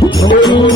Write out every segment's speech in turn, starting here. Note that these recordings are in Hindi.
Thank you.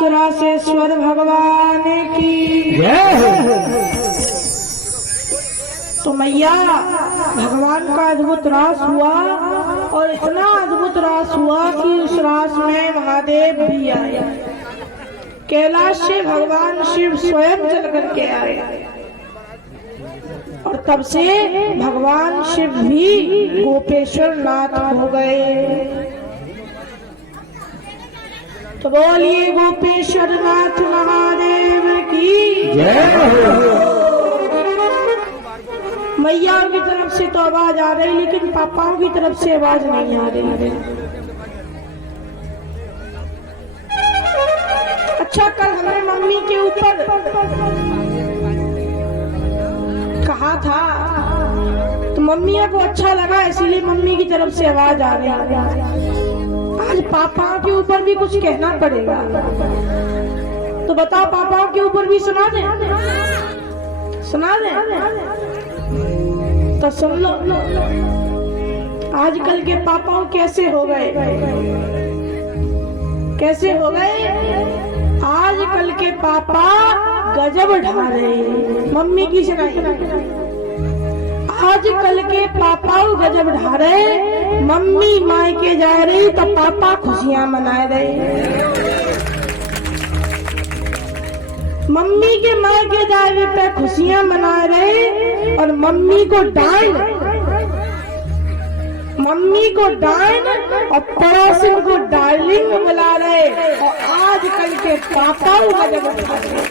रासेश्वर भगवान की। तो मैया भगवान का अद्भुत रास हुआ और इतना अद्भुत रास हुआ कि उस रास में महादेव भी आए। कैलाश से भगवान शिव स्वयं चल करके आए और तब से भगवान शिव भी गोपेश्वर नाथ हो गए। तो बोलिए गोपेश्वर नाथ महादेव की जय। मैया की तरफ से तो आवाज आ रही, लेकिन पापाओं की तरफ से आवाज नहीं आ रही। अच्छा, कल हमने मम्मी के ऊपर कहा था तो मम्मी को अच्छा लगा, इसीलिए मम्मी की तरफ से आवाज आ रही है। आज पापाओं के ऊपर भी कुछ कहना पड़ेगा, तो बताओ पापाओं के ऊपर भी सुना दे, सुना दे तो सुन लो। आजकल के पापाओं कैसे हो गए, कैसे हो गए आजकल के पापा गजब ढा रहे हैं। मम्मी की सुनाई। आजकल के पापाओं गजब ढा रहे, मम्मी मायके जा रही तो पापा खुशियां मना रहे। मम्मी के मायके जाने पे खुशियां मना रहे और मम्मी को डांट, मम्मी को डांट और पड़ोसन को डार्लिंग बुला रहे। और आजकल के पापाओं गजब ढा रहे।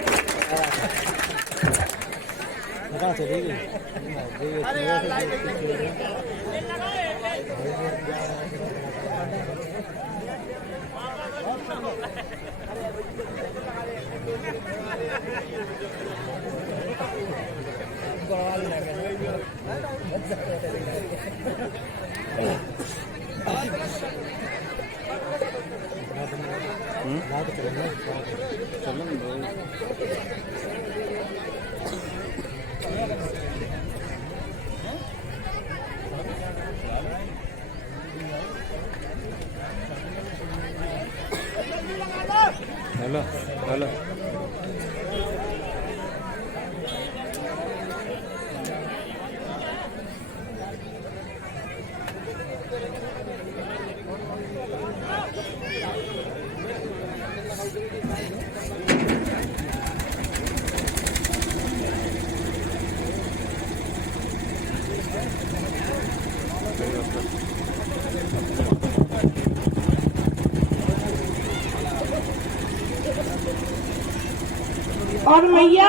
हेलो हेलो और मैया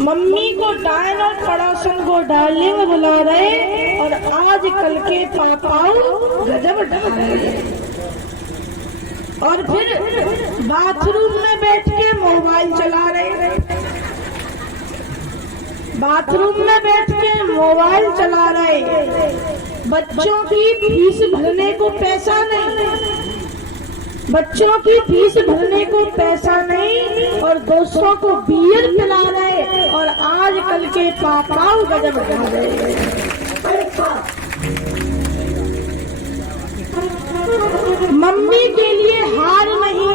मम्मी को डायन और पड़ोसन को डार्लिंग बुला रहे और आजकल के पापाओं गजब ढा रहे। और फिर बाथरूम में बैठ के मोबाइल चला रहे, बाथरूम में बैठ के मोबाइल चला रहे। बच्चों की फीस भरने को पैसा नहीं, बच्चों की फीस भरने को पैसा नहीं और दोस्तों को बियर पिला रहे। और आजकल के पापाओं गजब ढा रहे। मम्मी के लिए हार नहीं,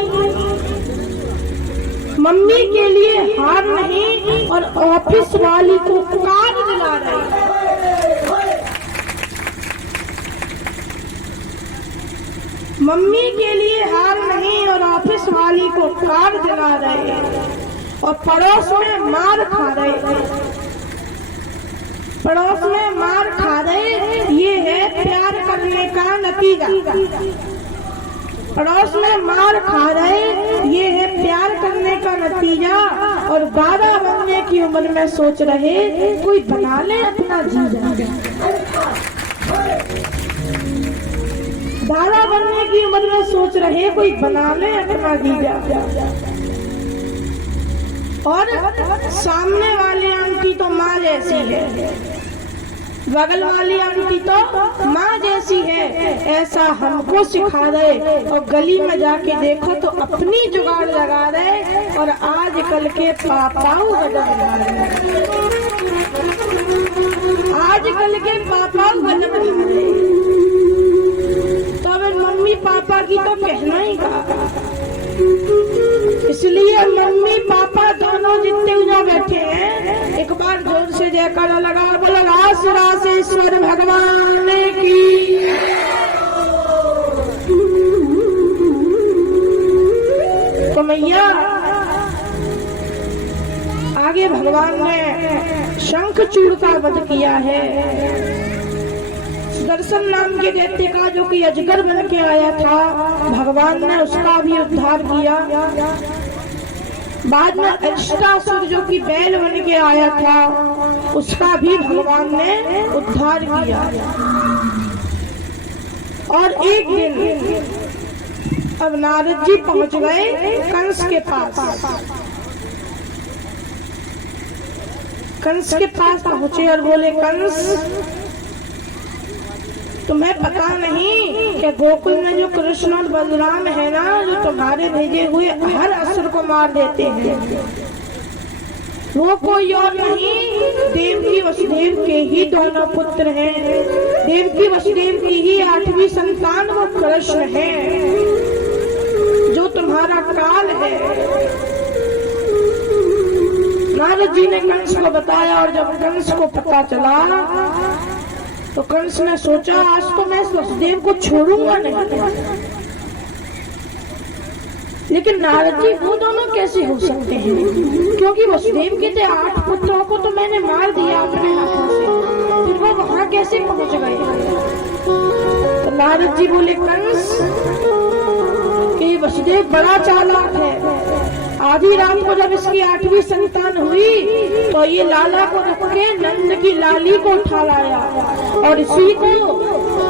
मम्मी के लिए हार नहीं और ऑफिस वाली को कार दिला रहे। मम्मी के लिए हार नहीं और ऑफिस वाली को कार दिला रहे और पड़ोस में मार खा रहे। पड़ोस में मार खा रहे, ये है प्यार करने का नतीजा। पड़ोस में मार खा रहे, ये है प्यार करने का नतीजा। और 12 बनने की उम्र में सोच रहे कोई बना ले अपना जीजा। 12 बनने की उम्र में सोच रहे कोई बना ले अपना जीजा। और सामने वाली आंटी तो माँ जैसी है, बगल वाली आंटी तो माँ जैसी है, ऐसा हमको सिखा रहे। और गली में जाके देखो तो अपनी जुगाड़ लगा रहे। और आजकल के पापाऊ गजब ढा रहे, आजकल के पापाऊ गजब ढा रहे। तो अब मम्मी पापा की तो कहना ही का। इसलिए मम्मी पापा दोनों जितने जो बैठे हैं, एक बार जोर से जयकारा लगा बोलो रासेश्वर भगवान की। तो मैया आगे भगवान ने शंखचूड़ का वध किया है। सुदर्शन नाम के दैत्य का जो कि अजगर बन के आया था, भगवान ने उसका भी उद्धार किया। बाद में अरिष्टासुर जो कि बैल बन के आया था, उसका भी भगवान ने उद्धार किया। और एक दिन अब नारद जी पहुंच गए कंस के पास। कंस के पास पहुंचे और बोले, कंस तुम्हें पता नहीं कि गोकुल में जो कृष्ण और बलराम है ना, जो तुम्हारे भेजे हुए हर असुर को मार देते हैं, वो कोई और नहीं देवकी वसुदेव के ही दोनों पुत्र हैं। देवकी वसुदेव की ही 8वीं संतान वो कृष्ण है, जो तुम्हारा काल है। नारद जी ने कंस को बताया। और जब कंस को पता चला तो कंस ने सोचा आज तो मैं वसुदेव को छोड़ूंगा नहीं। लेकिन नारद जी वो दोनों कैसे हो सकते हैं, क्योंकि वसुदेव के थे 8 पुत्रों को तो मैंने मार दिया अपने हाथों से, फिर वो वहां कैसे पहुंच गए। तो नारद जी बोले, कंस कि वसुदेव बड़ा चालाक है। आधी रात को जब इसकी 8वीं संतान हुई तो ये लाला को रख के नंद की लाली को उठा लाया और इसी को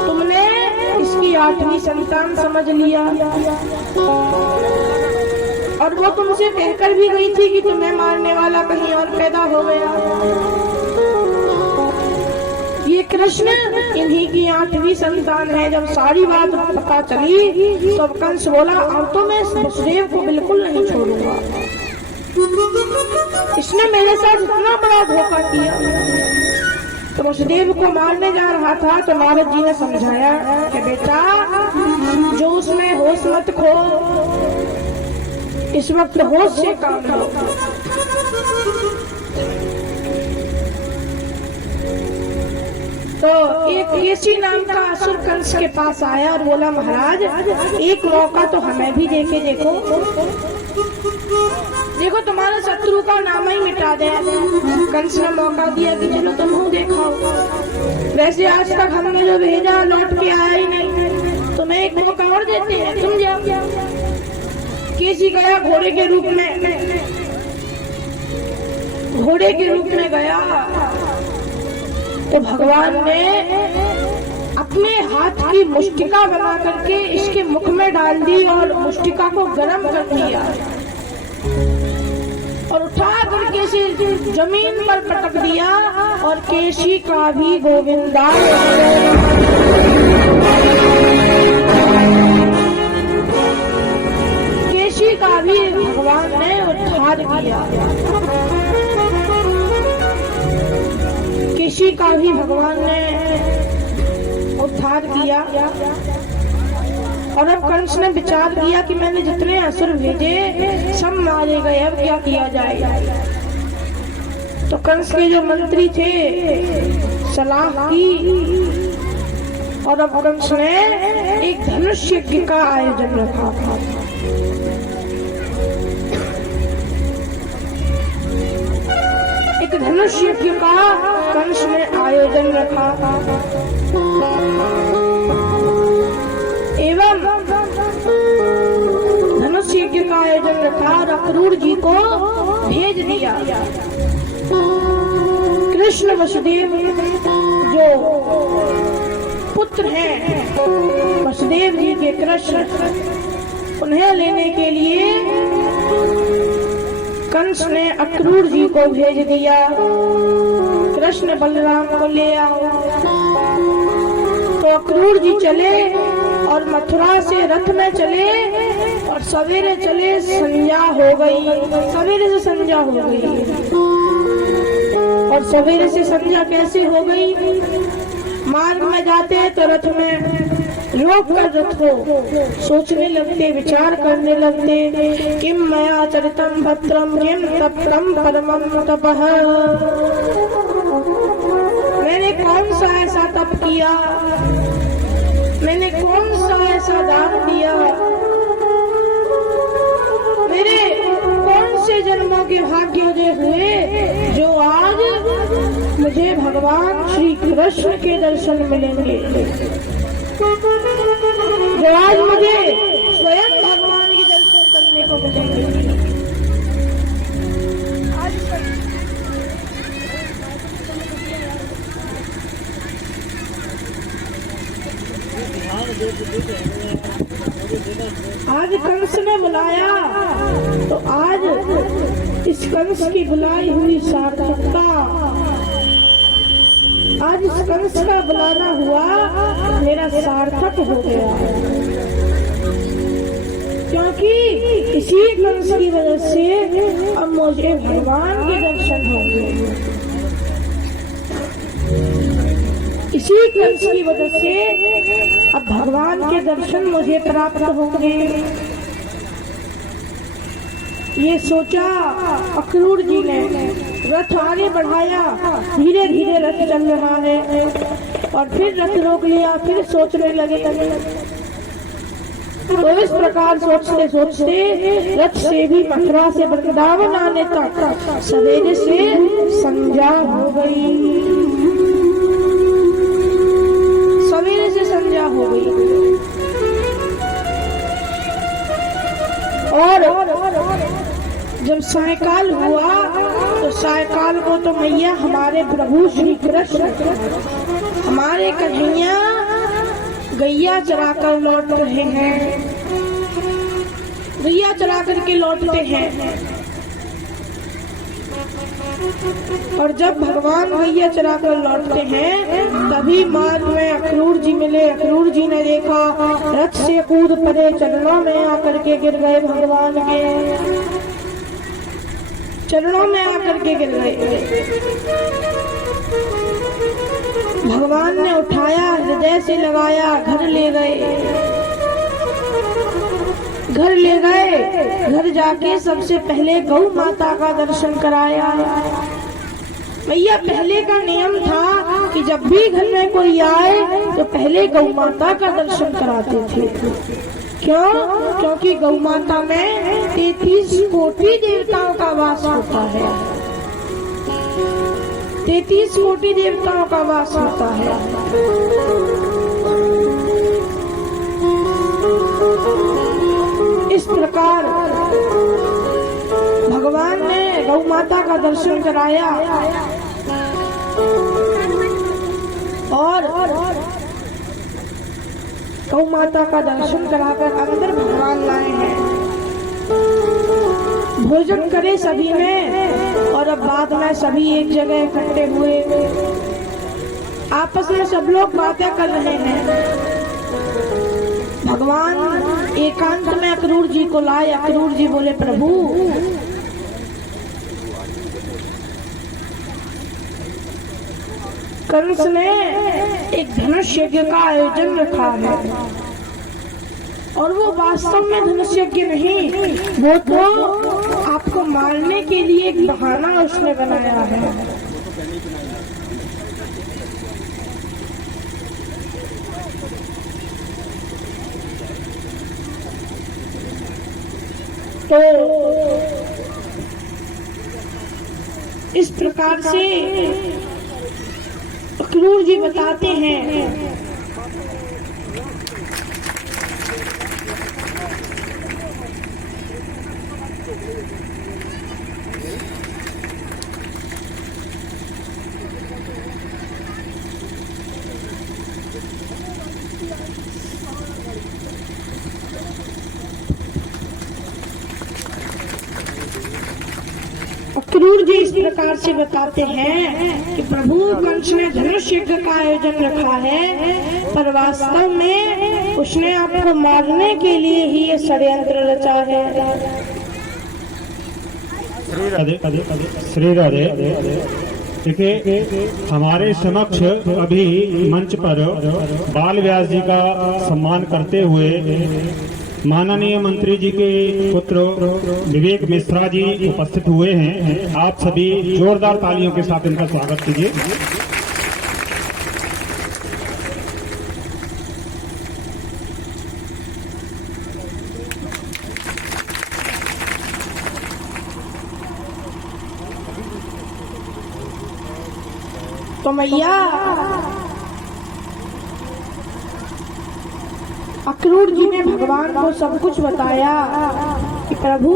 तुमने इसकी 8वीं संतान समझ लिया। और वो तुमसे कहकर भी गई थी कि तुम्हें मारने वाला कहीं और पैदा हो गया। ये कृष्ण इन्हीं की 8वीं संतान है। जब सारी बात पता चली तो कंस बोला, अब तो मैं वसुदेव को बिल्कुल नहीं छोड़ूंगा, इसने मेरे साथ इतना बड़ा धोखा किया। तो वसुदेव को मारने जा रहा था तो नारद जी ने समझाया कि बेटा जो उसमें होश मत खो, इस वक्त होश से काम लो। तो एक केसी नाम का असुर कंस के पास आया और बोला, महाराज एक मौका तो हमें भी देके देखो, देखो तुम्हारे शत्रु का नाम ही मिटा दे। कंस ने मौका दिया कि चलो तुम हो देखो। वैसे आज तक हमने जो भेजा लौट के आया ही नहीं, तुम्हें एक मौका और देते हैं, तुम जाओ। केसी गया घोड़े के रूप में, घोड़े के रूप में गया तो भगवान ने अपने हाथ की मुष्टिका बना करके इसके मुख में डाल दी और मुष्टिका को गर्म कर दिया और उठा करके इसे जमीन पर पटक दिया। और केसी का भी गोविंदा, केसी का भी भगवान ने उद्धार किया, केसी का भी भगवान ने उद्धार किया। और अब कंस ने विचार किया कि मैंने जितने असुर भेजे सब मारे गए, अब क्या किया जाए। तो कंस के जो मंत्री थे सलाह की और अब कंस ने एक धनुष यज्ञ का आयोजन रखा था। एक धनुष यज्ञ का कंस ने आयोजन रखा एवं धनुष यज्ञ का आयोजन रखा और अक्रूर जी को भेज दिया। कृष्ण वसुदेव जो पुत्र हैं वसुदेव जी के कृष्ण, उन्हें लेने के लिए कंस ने अक्रूर जी को भेज दिया। कृष्ण बलराम को ले आओ। तो अक्रूर जी चले और मथुरा से रथ में चले और सवेरे चले, संध्या हो गई। सवेरे से संध्या हो गई। और सवेरे से संध्या कैसे हो गई? मार्ग में जाते तो रथ में रोक कर रथ को सोचने लगते, विचार करने लगते, किम मया चरितम भद्रम किम तप्तम परमम तपः। मैंने कौन सा ऐसा तप किया, मैंने कौन सा ऐसा दान दिया, मेरे कौन से जन्मों के भाग्योदय हुए जो आज मुझे भगवान श्री कृष्ण के दर्शन मिलेंगे, जो आज मुझे स्वयं भगवान के दर्शन करने को मिलेंगे। आज कंस ने बुलाया तो आज इस कंस की बुलाई हुई सार्थकता, आज इस कंस का बुलाना हुआ मेरा सार्थक हो गया, क्योंकि इसी कंस की वजह से अब मुझे भगवान के दर्शन होंगे। इसी कंस की वजह से अब भगवान के दर्शन मुझे प्राप्त होंगे। ये सोचा अक्रूर जी ने, रथ आगे बढ़ाया, धीरे धीरे रथ चल रहा है और फिर रथ रोक लिया, फिर सोचने लगे। तो इस प्रकार सोचते सोचते रथ से भी मथुरा से वृंदावन आने तक सवेरे से संध्या हो गई। सवेरे से संध्या हो गई और जब सायकाल हुआ तो सायकाल को तो मैया हमारे प्रभु श्री कृष्ण, हमारे कन्हैया गैया चरा कर लौट रहे हैं, गैया चरा करके लौटते हैं। और जब भगवान गैया चरा कर लौटते हैं तभी मार्ग में अक्रूर जी मिले। अक्रूर जी ने देखा, रथ से कूद पड़े, चरणों में आकर के गिर गए, भगवान के चरणों में आकर के गिर गए। भगवान ने उठाया, हृदय से लगाया, घर ले गए। घर ले गए, घर जाके सबसे पहले गौ माता का दर्शन कराया। भैया पहले का नियम था कि जब भी घर में कोई आए तो पहले गौ माता का दर्शन कराते थे। क्यों? क्योंकि गौ माता में 33 कोटि देवताओं का वास होता है। 33 कोटि देवताओं का वास होता है। इस प्रकार भगवान ने गौ माता का दर्शन कराया और गौ माता का दर्शन कराकर अंदर भगवान लाए हैं। भोजन करे सभी ने और अब बाद में सभी एक जगह इकट्ठे हुए, आपस में सब लोग बातें कर रहे हैं। भगवान एकांत में अक्रूर जी को लाए। अक्रूर जी बोले, प्रभु कंस ने एक धनुष यज्ञ का आयोजन रखा है और वो वास्तव में धनुष यज्ञ नहीं, वो तो आपको मारने के लिए एक बहाना उसने बनाया है। तो इस प्रकार से क्रूर जी बताते हैं क्रूर जी इस प्रकार से बताते हैं कि प्रभु कंस ने धनुष यज्ञ का आयोजन रखा है, पर वास्तव में उसने आपको मारने के लिए ही ये षड्यंत्र रचा है। श्री राधे। देखिए, हमारे समक्ष अभी मंच पर बाल व्यास जी का सम्मान करते हुए माननीय मंत्री जी के पुत्र विवेक मिश्रा जी उपस्थित हुए हैं। आप सभी जोरदार तालियों के साथ इनका स्वागत कीजिए। तो मैया अक्रूर जी ने भगवान को सब कुछ बताया कि प्रभु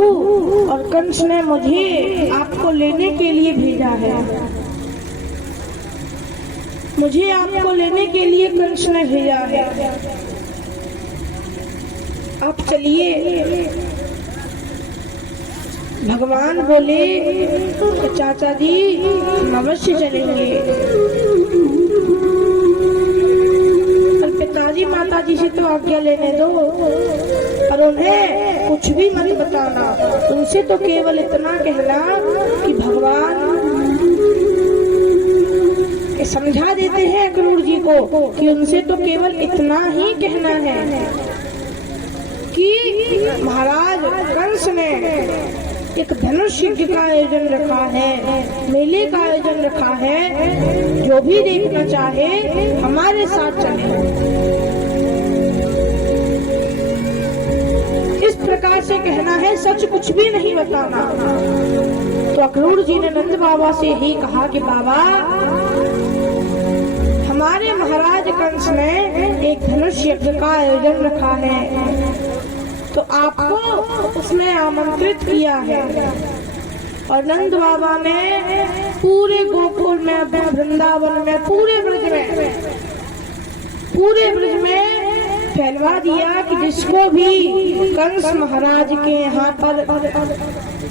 और कंस ने मुझे आपको लेने के लिए भेजा है, मुझे आपको लेने के लिए कंस ने भेजा है। आप चलिए। भगवान बोले कि चाचा जी हम अवश्य चलेंगे, पिताजी माता जी से तो आज्ञा लेने दो, और उन्हें कुछ भी मत बताना। उनसे तो केवल इतना कहना कि भगवान समझा देते हैं क्रूर जी को कि उनसे तो केवल इतना ही कहना है कि महाराज कंस ने एक धनुष यज्ञ का आयोजन रखा है, मेले का आयोजन रखा है, जो भी देखना चाहे हमारे साथ चले। इस प्रकार से कहना है, सच कुछ भी नहीं बताना। तो अक्रूर जी ने नंद बाबा से यही कहा कि बाबा, हमारे महाराज कंस ने एक धनुष यज्ञ का आयोजन रखा है, तो आपको उसमें आमंत्रित किया है। और नंद बाबा ने पूरे गोकुल में, वृंदावन में, पूरे ब्रज में फैलवा दिया कि जिसको भी कंस महाराज के यहाँ पर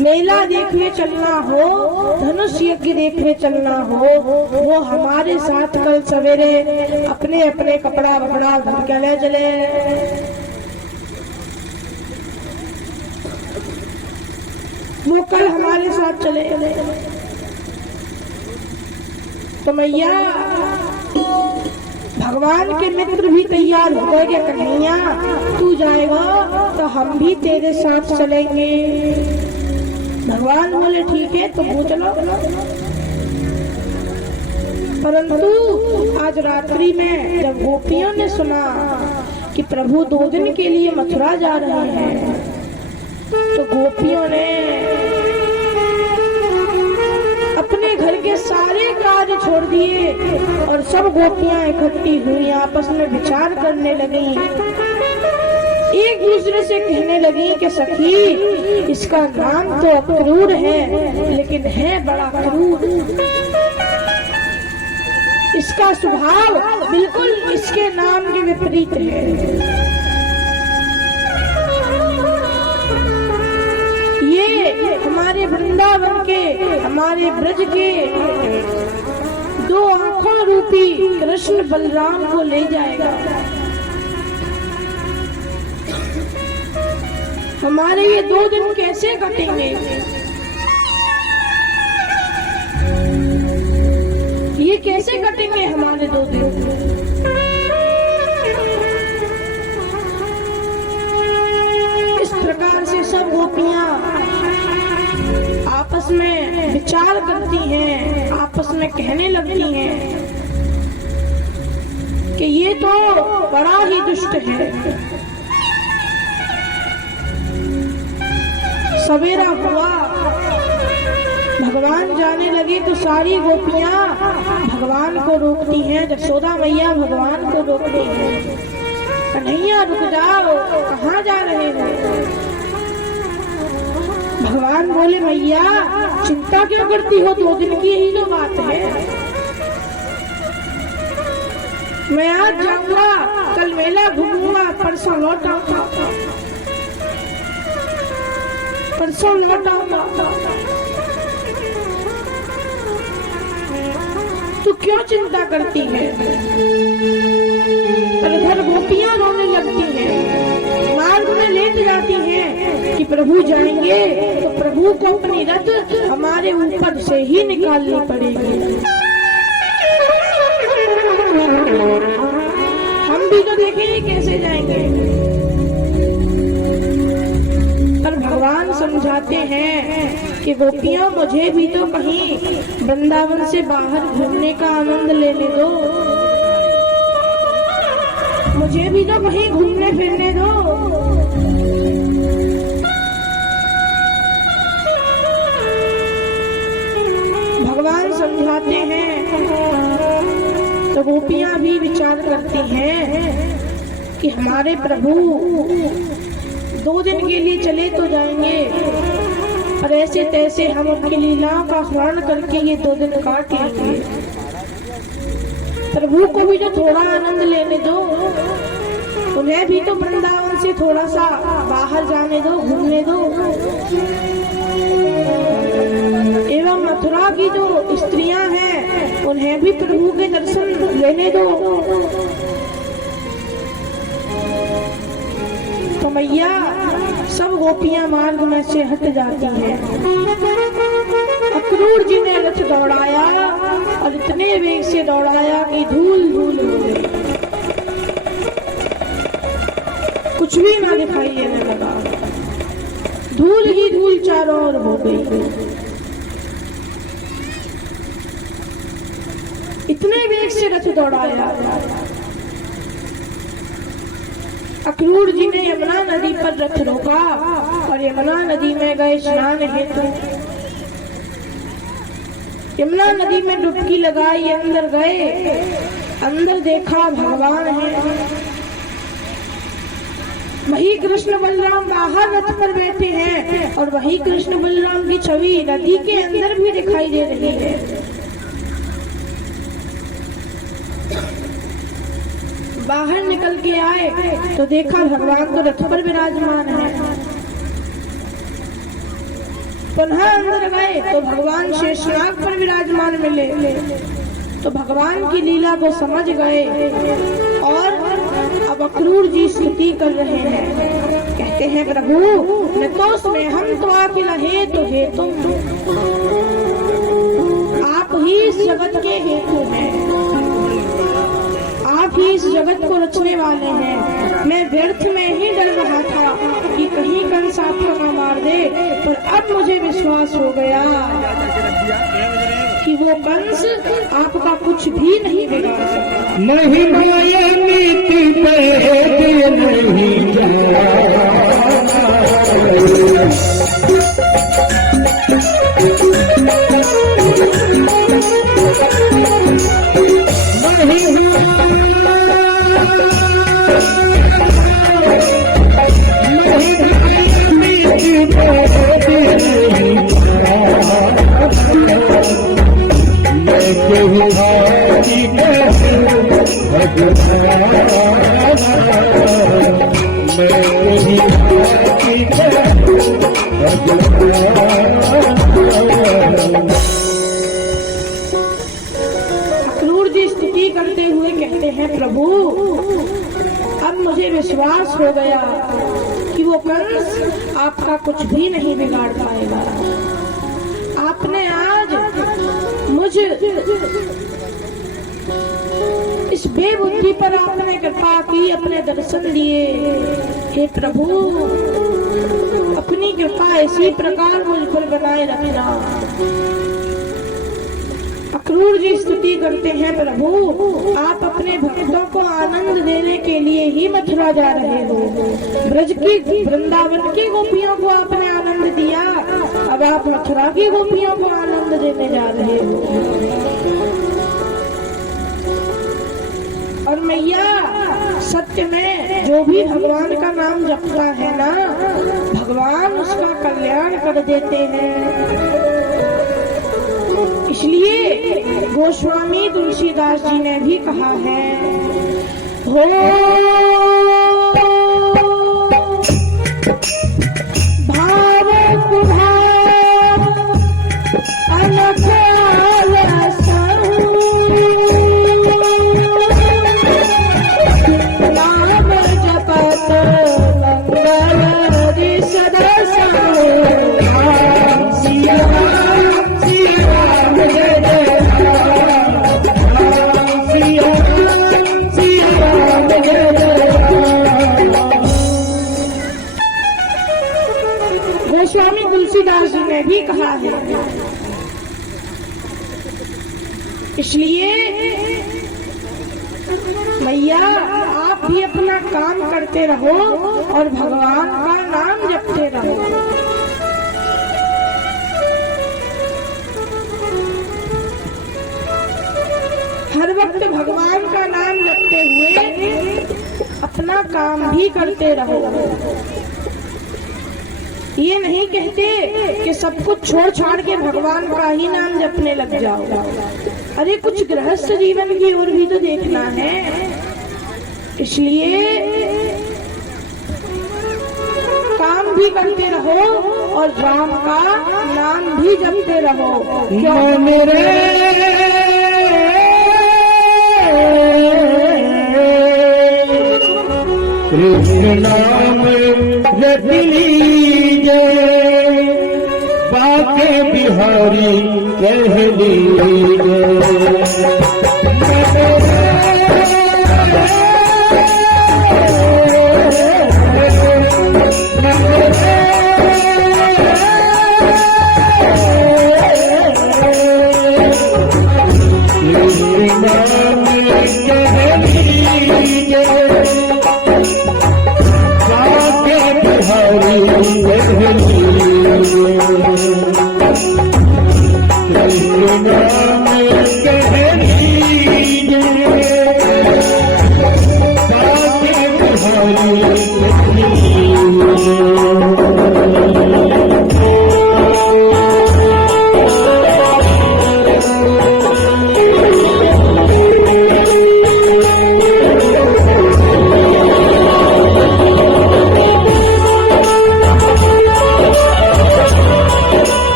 मेला देखने चलना हो, धनुष यज्ञ देखने चलना हो, वो हमारे साथ कल सवेरे अपने अपने कपड़ा वपड़ा धर के ले चले। वो कल हमारे साथ चले। तो मैया भगवान के मित्र भी तैयार हो गए कि कन्हैया तू जाएगा तो हम भी तेरे साथ चलेंगे। भगवान बोले ठीक है, तो वो चलो। परंतु आज रात्रि में जब गोपियों ने सुना कि प्रभु 2 दिन के लिए मथुरा जा रहे हैं, तो गोपियों ने अपने घर के सारे कार्य छोड़ दिए और सब गोपियां इकट्ठी हुई, आपस में विचार करने लगी। एक दूसरे से कहने लगी कि सखी, इसका नाम तो क्रूर है, लेकिन है बड़ा क्रूर। इसका स्वभाव बिल्कुल इसके नाम के विपरीत है। हमारे वृंदावन के, हमारे ब्रज के 2 आंखों रूपी कृष्ण बलराम को ले जाएगा। हमारे ये 2 दिन कैसे कटेंगे? ये कैसे कटेंगे हमारे 2 दिन? इस प्रकार से सब गोपियां आपस में विचार करती हैं, आपस में कहने लगती हैं कि ये तो बड़ा ही दुष्ट है। सवेरा हुआ, भगवान जाने लगे तो सारी गोपियां भगवान को रोकती हैं। यशोदा मैया भगवान को रोकती हैं, कन्हैया रुक जाओ, कहाँ जा रहे हो? भगवान बोले मैया चिंता क्यों करती हो, 2 दिन की यही तो बात है। मैं आज जाऊंगा, कल मेला घूमूंगा, परसों लौट आऊंगा, परसों लौट आऊंगा। तू क्यों चिंता करती है? पर घर गोपियां रोने लगती हैं, मार्ग में लेट जाती हैं कि प्रभु जाएंगे तो प्रभु को अपनी रथ हमारे ऊपर से ही निकालनी पड़ेगी। हम भी तो देखेंगे कैसे जाएंगे। पर भगवान समझाते हैं कि गोपियों मुझे भी तो कहीं वृंदावन से बाहर घूमने का आनंद लेने दो, मुझे भी तो कहीं घूमने फिरने दो। भगवान समझाते हैं तो गोपियां भी विचार करती हैं कि हमारे प्रभु 2 दिन के लिए चले तो जाएंगे, पर ऐसे तैसे हम उनकी लीलाओं का स्मरण करके ये 2 दिन काट लेंगे। प्रभु को भी जो थोड़ा आनंद लेने दो, उन्हें भी तो वृंदावन से थोड़ा सा बाहर जाने दो, घूमने दो। एवं मथुरा की जो स्त्रियां हैं उन्हें भी प्रभु के दर्शन लेने दो। तो मैया सब गोपियां मार्ग में से हट जाती हैं। अक्रूर जी ने रथ दौड़ाया और इतने वेग से दौड़ाया कि धूल धूल हो गई, कुछ भी ना दिखाई देने लगा, धूल ही धूल चारों ओर हो गई। इतने वेग से रथ दौड़ाया। अक्रूर जी ने यमुना नदी पर रथ रोका और यमुना नदी में गए स्नान हेतु। यमुना नदी में डुबकी लगाई, अंदर गए, अंदर देखा भगवान है, वही कृष्ण बलराम बाहर रथ पर बैठे हैं और वही कृष्ण बलराम की छवि नदी के अंदर भी दिखाई दे रही है। बाहर निकल के आए तो देखा भगवान तो रथ पर विराजमान है। पुनः अंदर गए तो भगवान शेषनाग पर विराजमान मिले। तो भगवान की लीला को समझ गए और अब अक्रूर जी स्तुति कर रहे हैं, कहते हैं प्रभु न तो उसमें हम तो अखिल हेतु हेतु, आप ही इस जगत के हेतु हैं, आप ही इस जगत को रचने वाले हैं। मैं व्यर्थ में ही डर रहा था कि कहीं कंस आपको न मार दे, पर अब मुझे विश्वास हो गया कि वो कंस आपका कुछ भी नहीं बिगाड़ सकता। नहीं माया नीति पे अक्रूर जी स्तुति करते हुए कहते हैं प्रभु अब मुझे विश्वास हो गया कि वो कंस आपका कुछ भी नहीं बिगाड़ पाएगा। आपने आज मुझे इस बेबुद्धि पर आपने कृपा की, अपने दर्शन दिए। हे प्रभु अपनी कृपा इसी प्रकार मुझ पर बनाए रखना। अक्रूर जी स्तुति करते हैं प्रभु आप अपने भक्तों को आनंद देने के लिए ही मथुरा जा रहे हो, ब्रज की वृंदावन की गोपियों को आपने आनंद दिया, अब आप मथुरा की गोपियों को आनंद देने जा रहे हो। और मैया सत्य में जो भी भगवान का नाम जपता है ना, भगवान उसका कल्याण कर देते हैं। इसलिए गोस्वामी तुलसीदास जी ने भी कहा है, हो भाव कुभाव अलख नाम जपत मंगल सदा गोस्वामी तुलसीदास जी ने भी कहा है। इसलिए मैया आप भी अपना काम करते रहो और भगवान का नाम जपते रहो। हर वक्त भगवान का नाम जपते हुए अपना काम भी करते रहो। ये नहीं कहते कि सब कुछ छोड़ छाड़ के भगवान का ही नाम जपने लग जाओ। अरे कुछ गृहस्थ जीवन की ओर भी तो देखना है। इसलिए काम भी करते रहो और राम का नाम भी जपते रहो। कृष्ण नाम रट लीजे, बाके बिहारी कह लीजे।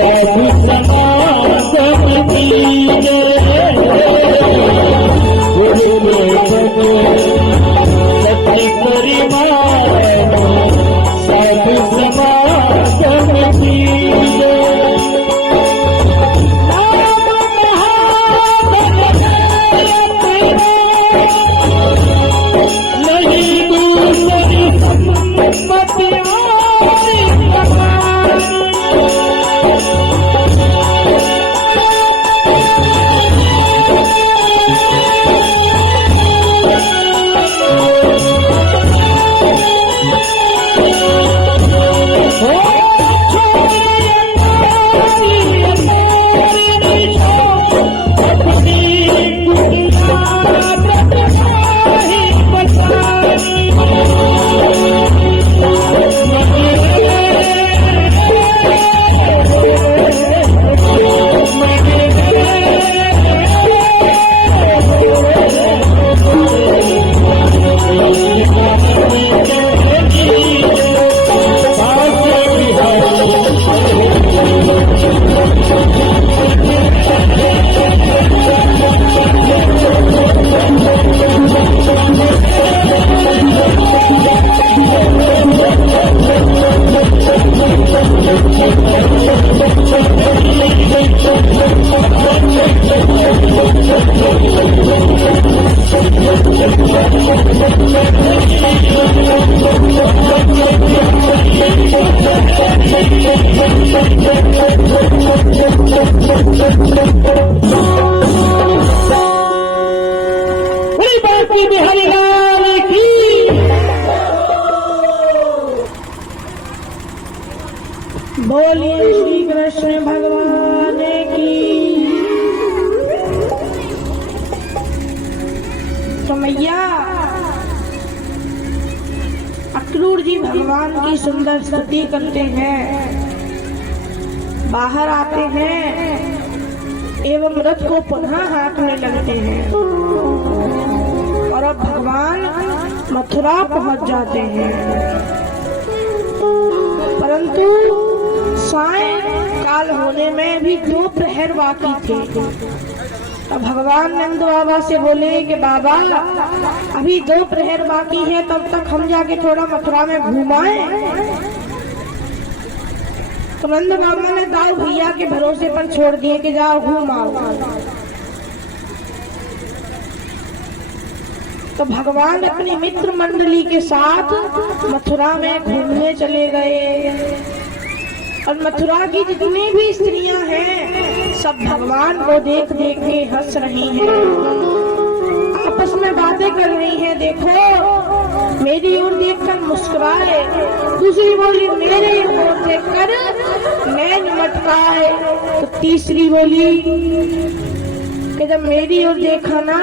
साधु समागम कीजे सती परिमानो साधु समागम कीजे नहीं दूसरी बोलिए श्री कृष्ण भगवान की। तो मैया अक्रूर जी भगवान की सुंदर स्तुति करते हैं, बाहर आते हैं एवं रथ को पुनः हाँकने लगते हैं और अब भगवान मथुरा पहुंच जाते हैं। परंतु सायंकाल होने में भी 2 प्रहर बाकी थे। तब भगवान नंद बाबा से बोले कि बाबा अभी 2 प्रहर बाकी है, तब तक हम जाके थोड़ा मथुरा में घूमाएं। तो नंद बाबा ने दाऊ भैया के भरोसे पर छोड़ दिए कि जाओ घूमाओ। तो भगवान अपनी मित्र मंडली के साथ मथुरा में घूमने चले गए और मथुरा की जितनी भी स्त्रियां हैं सब भगवान को देख देख के हंस रही हैं, आपस में बातें कर रही हैं। देखो मेरी ओर देखकर मुस्कुराए, दूसरी बोली मेरे ओर देखकर नैन मटकाए, तो तीसरी बोली कि जब मेरी ओर देखा ना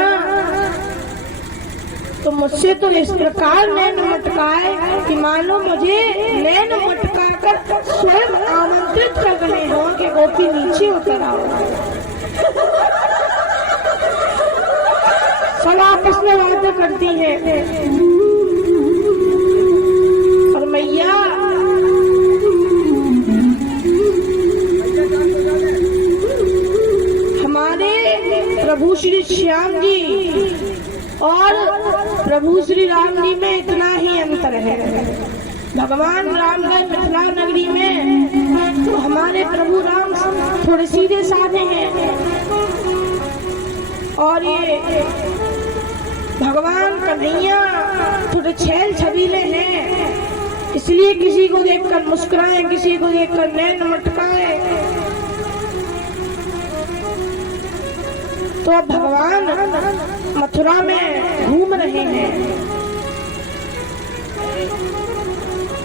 तो मुझसे तो इस प्रकार नैन मटकाए कि मानो मुझे नैन मटका कर स्वयं आमंत्रित कर रहे हो कि गोपी नीचे उतर आओ। सब आपस में बातें करती हैं और मैया हमारे प्रभु श्री श्याम जी और प्रभु श्री राम जी में इतना ही अंतर है। भगवान राम गए मिथिला नगरी में तो हमारे प्रभु राम थोड़े सीधे साधे हैं और ये भगवान कन्हैया थोड़े छैल छबीले हैं, इसलिए किसी को देखकर मुस्कुराए, किसी को देखकर नैन मटकाए। तो भगवान मथुरा में घूम रहे हैं।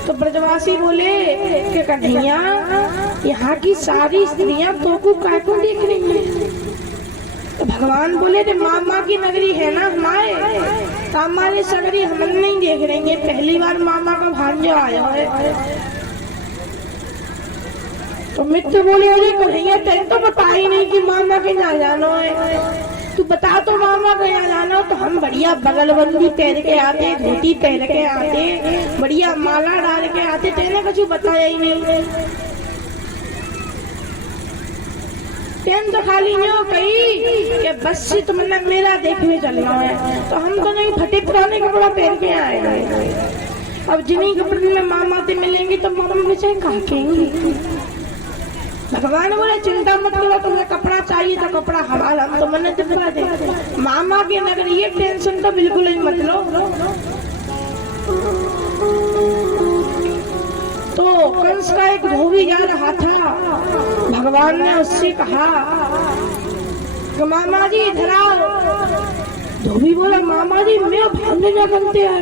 तो ब्रजवासी बोले कि कन्हैया यहाँ की सारी स्त्रियां तो को काय को देख रही हैं। तो भगवान बोले रे मामा की नगरी है ना हमारे, तो हमारी सगरी हम नहीं देख रही है, पहली बार मामा का भांजा आया है। तो मित्र बोले अरे कन्हैया तेरे तो पता ही नहीं कि मामा के ना जानो है, तू बता तो मामा को यहाँ जाना हो। तो हम बढ़िया बगलबंदी पहन के आते, धोती पहन के आते, बढ़िया माला डाल के आते, तेने कुछ बताया ही नहीं। टाइम तो खाली यूँ कही कि बस से तुमने मेला देखने चलना है, तो हम तो नहीं फटे पुराने कपड़ा पहन के आए हैं। अब जिन्हीं कपड़े में मामा से मिलेंगे तो मामा मुझे कहा कहेंगी। भगवान बोले चिंता मत करो, तुम्हें कपड़ा चाहिए तो कपड़ा हमारा, हम तुमने दिलवा दे। मामा के नगर ये टेंशन तो बिल्कुल ही मत लो। तो कंस का एक धोबी जा रहा था, भगवान ने उससे कहा कि मामा जी इधर आओ। धोबी बोला मामा जी मेरा भांजे ना बनते आए।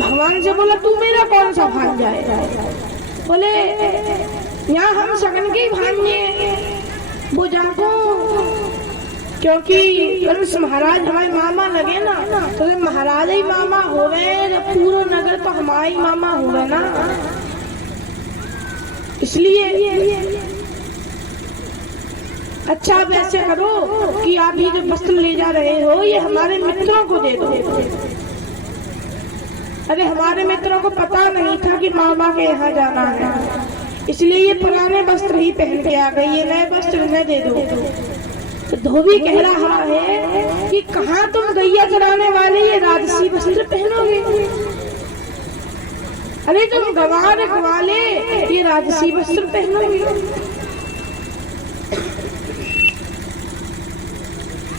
भगवान से बोला तू मेरा कौन सा भांजा है? बोले यहाँ हम सगन के भांजे वो जाको, क्योंकि कंस महाराज हमारे मामा लगे ना, तो महाराज ही मामा हो गए, जब पूरा नगर तो हमारे ही मामा हो गए ना, इसलिए अच्छा आप ऐसे करो कि आप ही जो वस्त्र ले जा रहे हो ये हमारे मित्रों को दे दो। अरे हमारे मित्रों को पता नहीं था कि मामा के यहाँ जाना है, इसलिए ये पुराने वस्त्र ही पहन के आ गई, ये नए वस्त्र उन्हें दे दो। तो धोबी कह रहा है कि कहाँ तुम गैया चराने वाले ये राजसी वस्त्र पहनोगे? अरे तुम गवार वाले ये राजसी वस्त्र पहनोगे?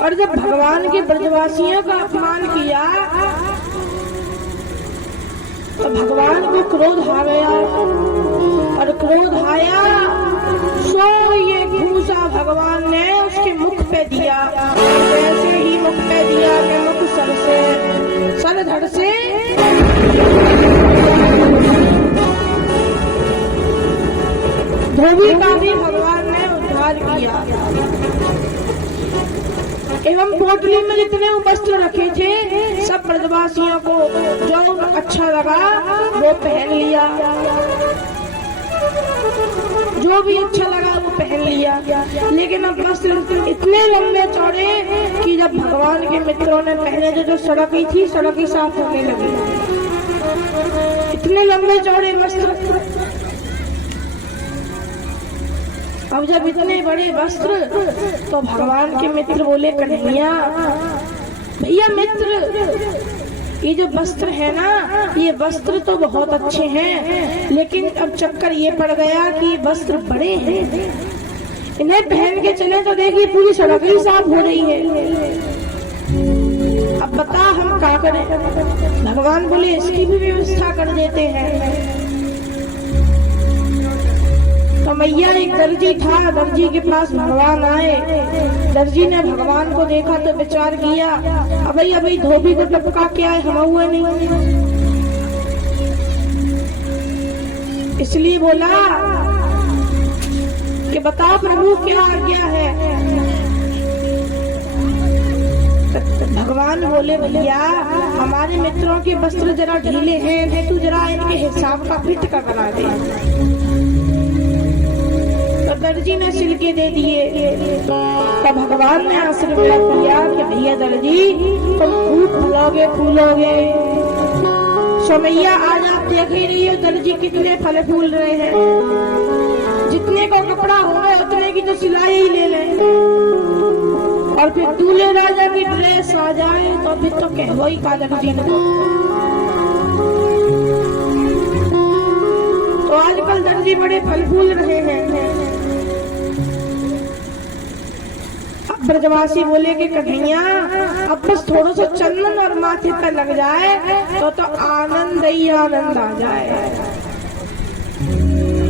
और जब भगवान के ब्रजवासियों का अपमान किया तो भगवान को क्रोध आ गया, और क्रोध आया सो ये घूसा भगवान ने उसके मुख पे दिया। वैसे ही मुख पे दिया कि मुख सर धड़ से धोबी का भी भगवान ने उद्धार किया। एवं पोटली में जितने वस्त्र रखे थे सब ब्रजवासियों को जो अच्छा लगा वो पहन लिया, जो भी अच्छा लगा वो पहन लिया। लेकिन अब वस्त्र इतने लंबे चौड़े कि जब भगवान के मित्रों ने पहने जो सड़क ही थी सड़क ही साफ होने लगी। इतने लंबे चौड़े वस्त्र, अब जब इतने बड़े वस्त्र तो भगवान के मित्र बोले कन्हैया भैया मित्र ये जो वस्त्र है ना ये वस्त्र तो बहुत अच्छे हैं, लेकिन अब चक्कर ये पड़ गया कि वस्त्र बड़े हैं, इन्हें पहन के चले तो देखिए पूरी सड़क ही साफ हो रही है। अब बता हम क्या करें? भगवान बोले इसकी भी व्यवस्था कर देते हैं। तो मैया एक दर्जी था, दर्जी के पास भगवान आए। दर्जी ने भगवान को देखा तो विचार किया अभी धोबी को टपका क्या है, हम हुए नहीं, इसलिए बोला कि बताओ प्रभु क्या आज्ञा है। भगवान बोले भैया हमारे मित्रों के वस्त्र जरा ढीले हैं, तू जरा इनके हिसाब का फिट का करा दे। दर्जी ने सिलके दे दिए। तो भगवान ने आशीर्वाद दिया कि भैया दर्जी तुम खूब फूलोगे। सोमैया आज आप देख ही रही हो दर्जी कितने फल फूल रहे हैं, जितने को कपड़ा होगा उतने की तो सिलाई ही ले लें, और फिर दूल्हे राजा की ड्रेस आ जाए तो फिर तो कहवो ही का दर्जी ने। तो आजकल दर्जी बड़े फल फूल रहे हैं। ब्रजवासी बोले कि कन्हैया अब बस थोड़ा सा चंदन और माथे पर लग जाए तो आनंद ही आनंद आ जाए।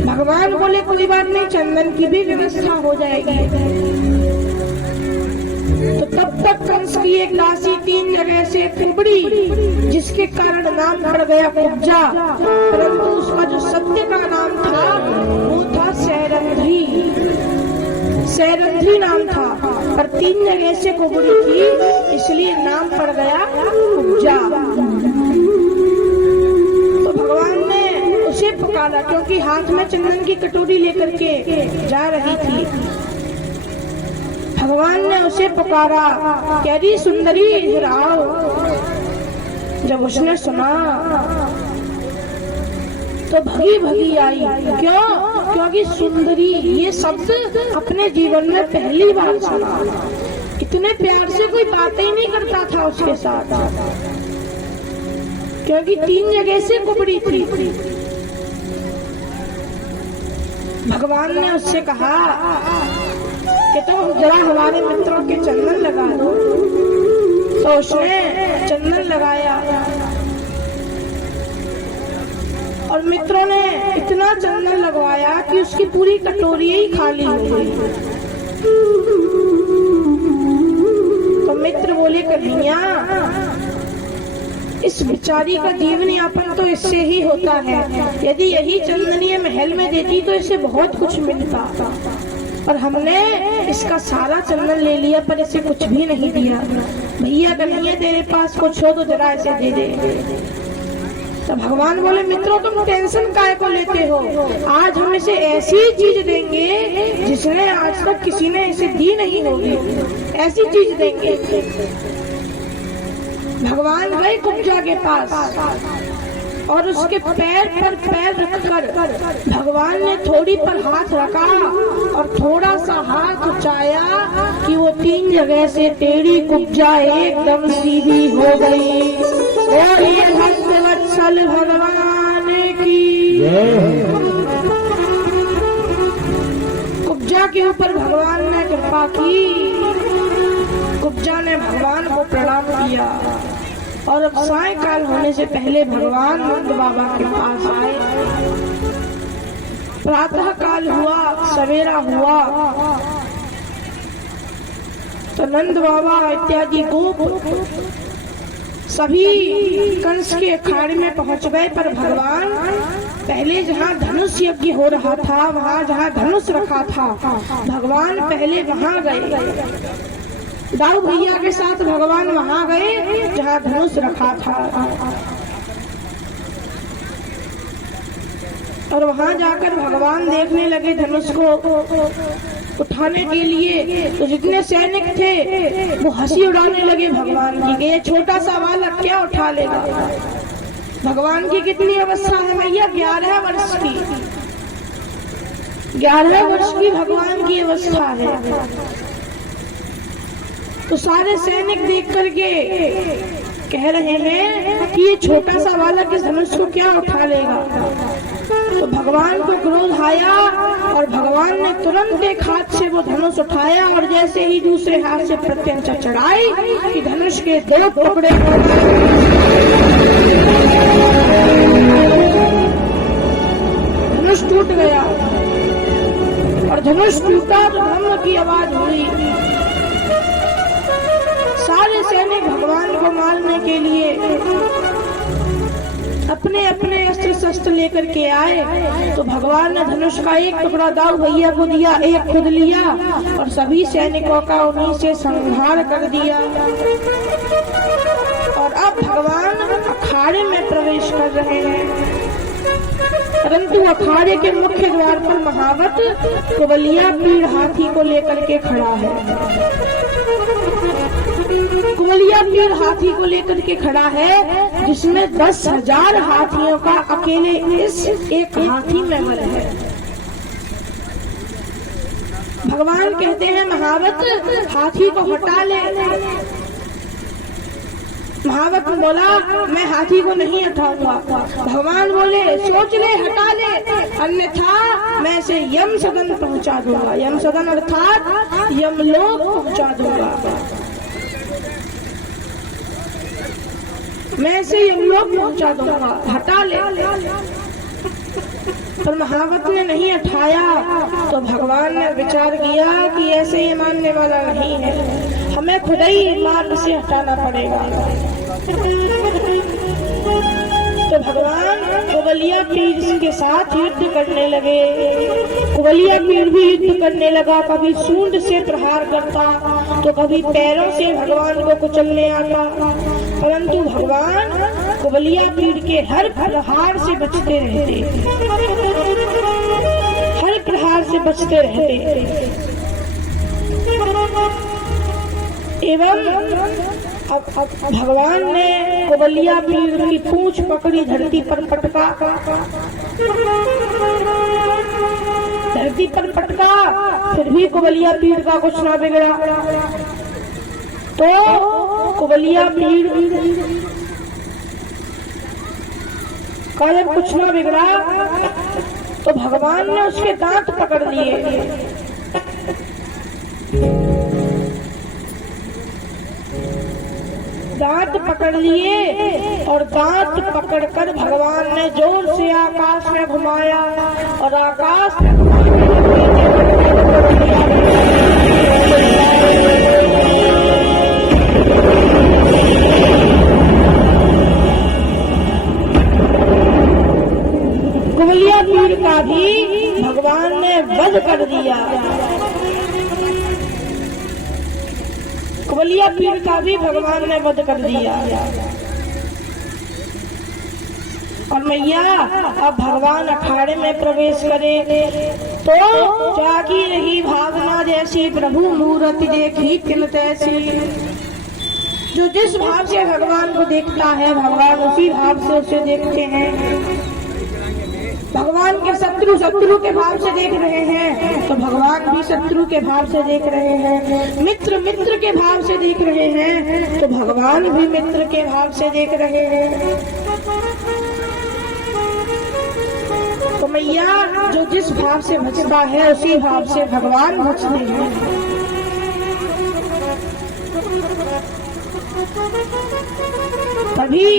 भगवान बोले कोई बात नहीं, चंदन की भी व्यवस्था हो जाएगी। तो तब तक कंस की एक दासी 3 जगह से कुबड़ी, जिसके कारण नाम पड़ गया कुब्जा, परंतु उसका जो सत्य का नाम था वो था सैरंध्री नाम था, पर 3 जगह से कुबड़ी थी इसलिए नाम पड़ गया कुब्जा। तो भगवान ने उसे पुकारा क्योंकि हाथ में चंदन की कटोरी लेकर के जा रही थी। भगवान ने उसे पुकारा, कह रही सुंदरी इधर आओ। जब उसने सुना तो भगी भगी आई। क्यों? क्योंकि सुंदरी ये शब्द अपने जीवन में पहली बार सुना। इतने प्यार से कोई बातें ही नहीं करता था उसके साथ, क्योंकि 3 जगह से कुबड़ी थी। भगवान ने उससे कहा कि तुम जरा हमारे मित्रों के चंदन लगा दो। तो उसने चंदन लगाया और मित्रों ने इतना चंदन लगवाया कि उसकी पूरी कटोरी ही खाली हो गई। तो मित्र बोले, कन्हैया इस बिचारी का जीवन यापन तो इससे ही होता है। यदि यही चंदनीय महल में देती तो इसे बहुत कुछ मिलता, और हमने इसका सारा चंदन ले लिया पर इसे कुछ भी नहीं दिया। भैया कन्हैया तेरे पास कुछ हो तो जरा इसे दे दे। तो भगवान बोले, मित्रों तुम टेंशन काहे को लेते हो? आज हम इसे ऐसी चीज देंगे जिसने आज तक किसी ने इसे दी नहीं होगी, ऐसी चीज देंगे। भगवान गए कुब्जा के पास और उसके पैर पर पैर रखकर भगवान ने थोड़ी पर हाथ रखा और थोड़ा सा हाथ उठाया कि वो 3 जगह से टेढ़ी कुब्जा एकदम सीधी हो गई। और ये भक्तवत्सल भगवान की कुब्जा के ऊपर भगवान ने कृपा की। कुब्जा ने भगवान को प्रणाम किया और अब सायंकाल होने से पहले भगवान नंद बाबा के पास आए। प्रातः काल हुआ, सवेरा हुआ तो नंद बाबा इत्यादि गोप सभी कंस के अखाड़े में पहुंच गए। पर भगवान पहले जहाँ धनुष यज्ञ हो रहा था, वहाँ जहाँ धनुष रखा था, भगवान पहले वहाँ गए। दाऊ भैया के साथ भगवान वहाँ गए जहाँ धनुष रखा था, और वहाँ जाकर भगवान देखने लगे धनुष को उठाने के लिए। तो जितने सैनिक थे वो हंसी उड़ाने लगे भगवान की, कि ये छोटा सा बालक क्या उठा लेगा। भगवान की कितनी अवस्था है भैया? 11 वर्ष की। 11 वर्ष की भगवान की अवस्था है। तो सारे सैनिक देख करके कह रहे हैं कि ये छोटा सा बालक इस धनुष को क्या उठा लेगा। तो भगवान को क्रोध आया और भगवान ने तुरंत एक हाथ से वो धनुष उठाया और जैसे ही दूसरे हाथ से प्रत्यंचा चढ़ाई कि धनुष के 2 टुकड़े हो गए। धनुष टूट गया और धनुष टूटा तो धर्म की आवाज हुई। सारे सैनिक भगवान को मारने के लिए अपने अपने अस्त्र शस्त्र लेकर के आए। तो भगवान ने धनुष का एक टुकड़ा दाऊ भैया को दिया, एक खुद लिया और सभी सैनिकों का उन्हीं से संहार कर दिया। और अब भगवान अखाड़े में प्रवेश कर रहे हैं, परंतु अखाड़े के मुख्य द्वार पर महावत कुबलिया पीड़ हाथी को लेकर के खड़ा है। कुबलिया पीड़ हाथी को लेकर के खड़ा है, जिसमें 10,000 हाथियों का अकेले इस एक हाथी में बल है। भगवान कहते हैं, महावत हाथी को हटा ले। महावत बोला, मैं हाथी को नहीं हटाऊंगा। भगवान बोले, सोच ले, हटा ले, अन्यथा मैं इसे यम सदन पहुंचा दूंगा। यम सदन अर्थात यमलोक पहुंचा दूंगा, मैं इसे यमलोक पहुंचा दूंगा, हटा ले। पर महावत ने नहीं हटाया। तो भगवान ने विचार किया कि ऐसे ये मानने वाला नहीं है, हमें खुद ही मार्ग से हटाना पड़ेगा। तो भगवान कुबलिया पीर के साथ युद्ध करने लगे। कुबलिया पीर भी युद्ध करने लगा, कभी सूंड से प्रहार करता तो कभी पैरों से भगवान को कुचलने आता, परंतु भगवान कुबलिया पीर के हर प्रहार से बचते रहते, हर प्रहार से बचते रहते। एवं अब भगवान ने कुबलिया पीर की पूंछ पकड़ी, धरती पर पटका, धरती पर पटका, फिर भी कुबलिया पीर का कुछ ना बिगड़ा। तो कुबलिया पीर का जब कुछ ना बिगड़ा तो भगवान ने उसके दांत पकड़ लिए। दांत पकड़ लिए और दांत पकड़कर भगवान ने जोर से आकाश में घुमाया और आकाश में कुबलिया पीर का भी भगवान ने वध कर दिया। कुबलिया पीर का भी भगवान ने वध कर दिया। और मैया अब भगवान अखाड़े में प्रवेश करे तो जागी रही भावना जैसी, प्रभु मूर्ति देखी तिन तैसी। जो जिस भाव से भगवान को देखता है भगवान उसी भाव से उसे देखते हैं। भगवान के शत्रु शत्रु के भाव से देख रहे हैं तो भगवान भी शत्रु के भाव से देख रहे हैं। मित्र मित्र के भाव से देख रहे हैं तो भगवान भी मित्र के भाव से देख रहे हैं। तो मैया जो जिस भाव से भजता है उसी भाव से भगवान भजते हैं। तभी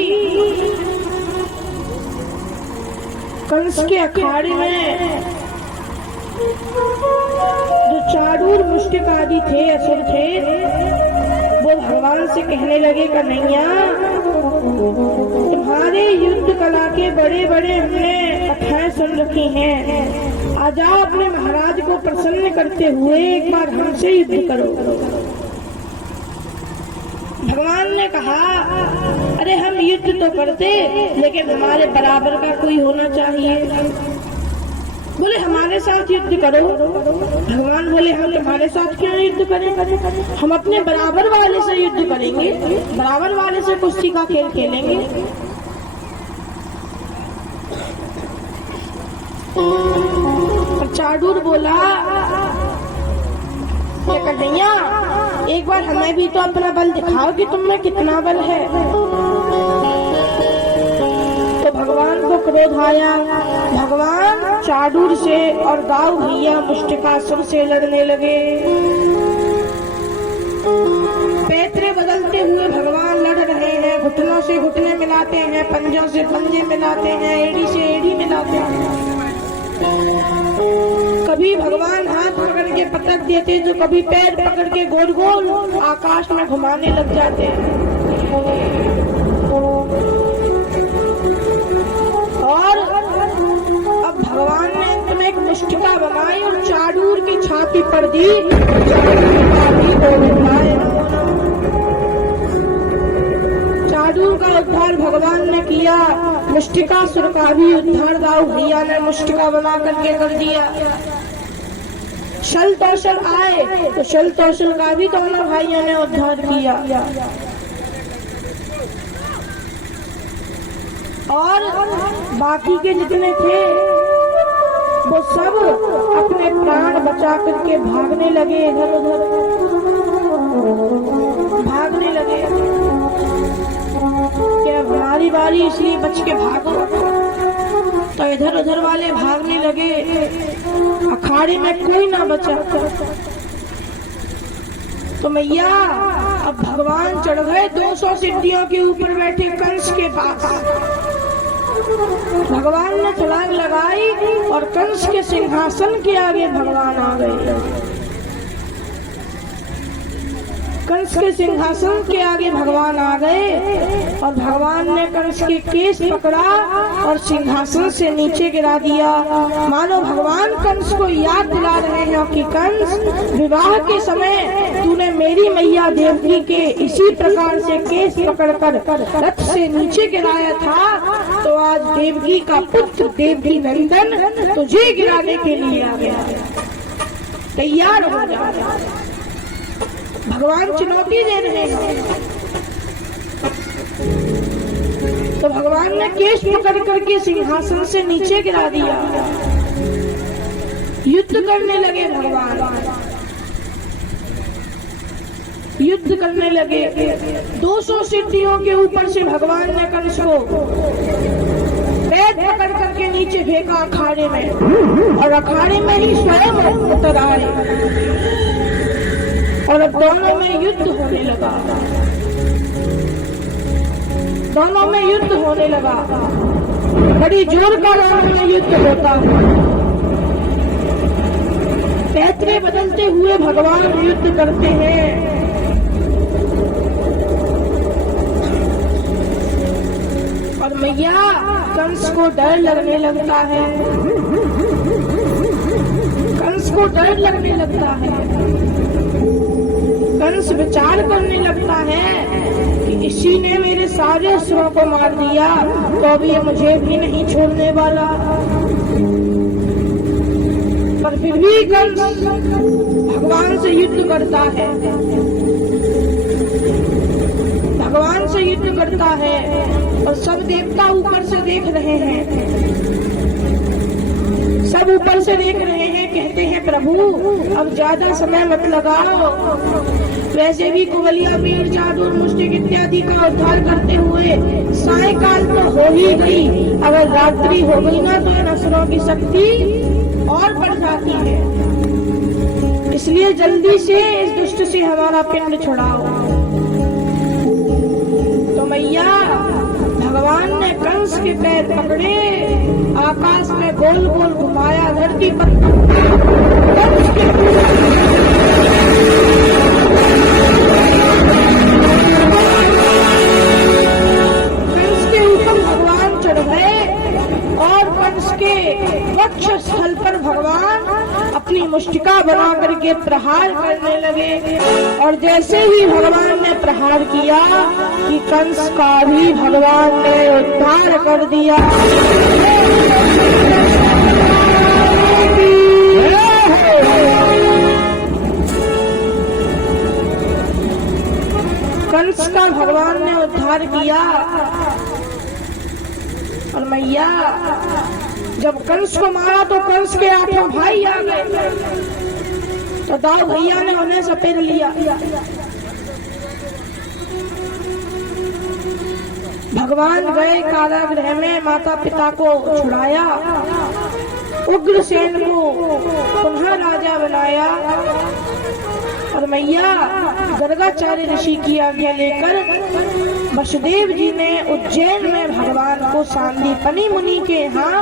कंस के अखाड़े में जो चाडूर मुष्टिक आदि थे, असुर थे, वो भगवान से कहने लगे कन्हैया तुम्हारे युद्ध कला के बड़े बड़े हमने कथाएं सुन रखी हैं। आज आप अपने महाराज को प्रसन्न करते हुए एक बार हमसे युद्ध करो। भगवान ने कहा अरे हम युद्ध तो करते लेकिन हमारे बराबर का कोई होना चाहिए। बोले हमारे साथ युद्ध करो। भगवान बोले हम तुम्हारे साथ क्यों युद्ध करें, हम अपने बराबर वाले से युद्ध करेंगे, बराबर वाले से कुश्ती का खेल खेलेंगे। और चाडूर बोला कन्हैया एक बार हमें भी तो अपना बल दिखाओ कि तुम में कितना बल है। तो भगवान को क्रोध आया। भगवान चाडूर से और गाँव भैया मुष्टिकासुर से लड़ने लगे। पैतरे बदलते हुए भगवान लड़ रहे हैं। घुटनों से घुटने मिलाते हैं, पंजों से पंजे मिलाते हैं, एड़ी से एड़ी मिलाते हैं। कभी भगवान हाथ पकड़ के पटक देते तो कभी पैर पकड़ के गोल गोल आकाश में घुमाने लग जाते। और अब भगवान ने अंत में एक मुष्टिका बनाई और चाडूर की छाती पर दी। चाडूर का उद्धार भगवान ने किया। मुष्टिकासुर का भी उद्धार गाँव भैया ने मुष्टिका बना करके कर दिया। शल तौशल आए तो शल तौशल का भी दोनों भाइयों ने उद्धार किया। और बाकी के जितने थे वो सब अपने प्राण बचा करके भागने लगे, इधर उधर भागने लगे कि अब हमारी बारी इसलिए बच के भागो। तो इधर उधर वाले भागने लगे, अखाड़े में कोई ना बचा। तो मैया अब भगवान चढ़ गए 200 सिद्धियों के ऊपर बैठे कंस के पास। भगवान ने छलांग लगाई और कंस के सिंहासन के आगे भगवान आ गए। कंस के सिंहासन के आगे भगवान आ गए और भगवान ने कंस के केस पकड़ा और सिंहासन से नीचे गिरा दिया। मानो भगवान कंस को याद दिला रहे हैं कि कंस विवाह के समय तूने मेरी मैया देवकी के इसी प्रकार से केस पकड़कर रथ से नीचे गिराया था, तो आज देवकी का पुत्र देवकी नंदन तुझे गिराने के लिए आ गया। तैयार हो जा। भगवान चुनौती दे रहे हैं। तो भगवान ने केश पकड़ करके सिंहासन से नीचे गिरा दिया। युद्ध करने लगे भगवान, युद्ध करने लगे। 200 सिद्धियों के ऊपर से भगवान ने कंस को पैर पकड़ करके नीचे फेंका अखाड़े में, और अखाड़े में ही स्वयं उतर आए, और अब दोनों में युद्ध होने लगा, दोनों में युद्ध होने लगा। बड़ी जोर का दोनों में युद्ध होता है। पैतरे बदलते हुए भगवान युद्ध करते हैं। और मैया कंस को डर लगने लगता है, कंस को डर लगने लगता है। कंस विचार करने लगता है कि इसी ने मेरे सारे असुरों को मार दिया, तो अभी ये मुझे भी नहीं छोड़ने वाला। पर फिर भी कंस भगवान से युद्ध करता है, भगवान से युद्ध करता है। और सब देवता ऊपर से देख रहे हैं, सब ऊपर से देख रहे हैं। कहते हैं प्रभु अब ज्यादा समय मत लगाओ, वैसे भी कुवलिया मीर जादूर मुष्टिक इत्यादि का उद्धार करते हुए सायकाल तो हो ही गई, अगर रात्रि हो गई ना तो इन असुरों की शक्ति और बढ़ जाती है। इसलिए जल्दी से इस दुष्ट से हमारा पिंड छुड़ाओ। तो मैया भगवान ने कंस के पैर पकड़े, आकाश में गोल गोल घुमाया, धरती पर कंस के ऊपर भगवान चढ़ गए, और कंस के वक्ष स्थल पर भगवान अपनी मुष्टिका बना करके प्रहार करने लगे। और जैसे ही भगवान ने प्रहार किया कि कंस का भी भगवान ने उद्धार कर दिया। कंस का भगवान ने उद्धार किया। और मैया जब कंस को मारा तो कंस के 8 भाई आ गए, तो दाऊ भैया ने उन्हें सपेट लिया। भगवान गए कारागृह में, माता पिता को छुड़ाया, उग्रसेन को पुनः राजा बनाया। और मैया गर्गाचार्य ऋषि की आज्ञा लेकर वसुदेव जी ने उज्जैन में भगवान को सांदीपनि मुनि के यहाँ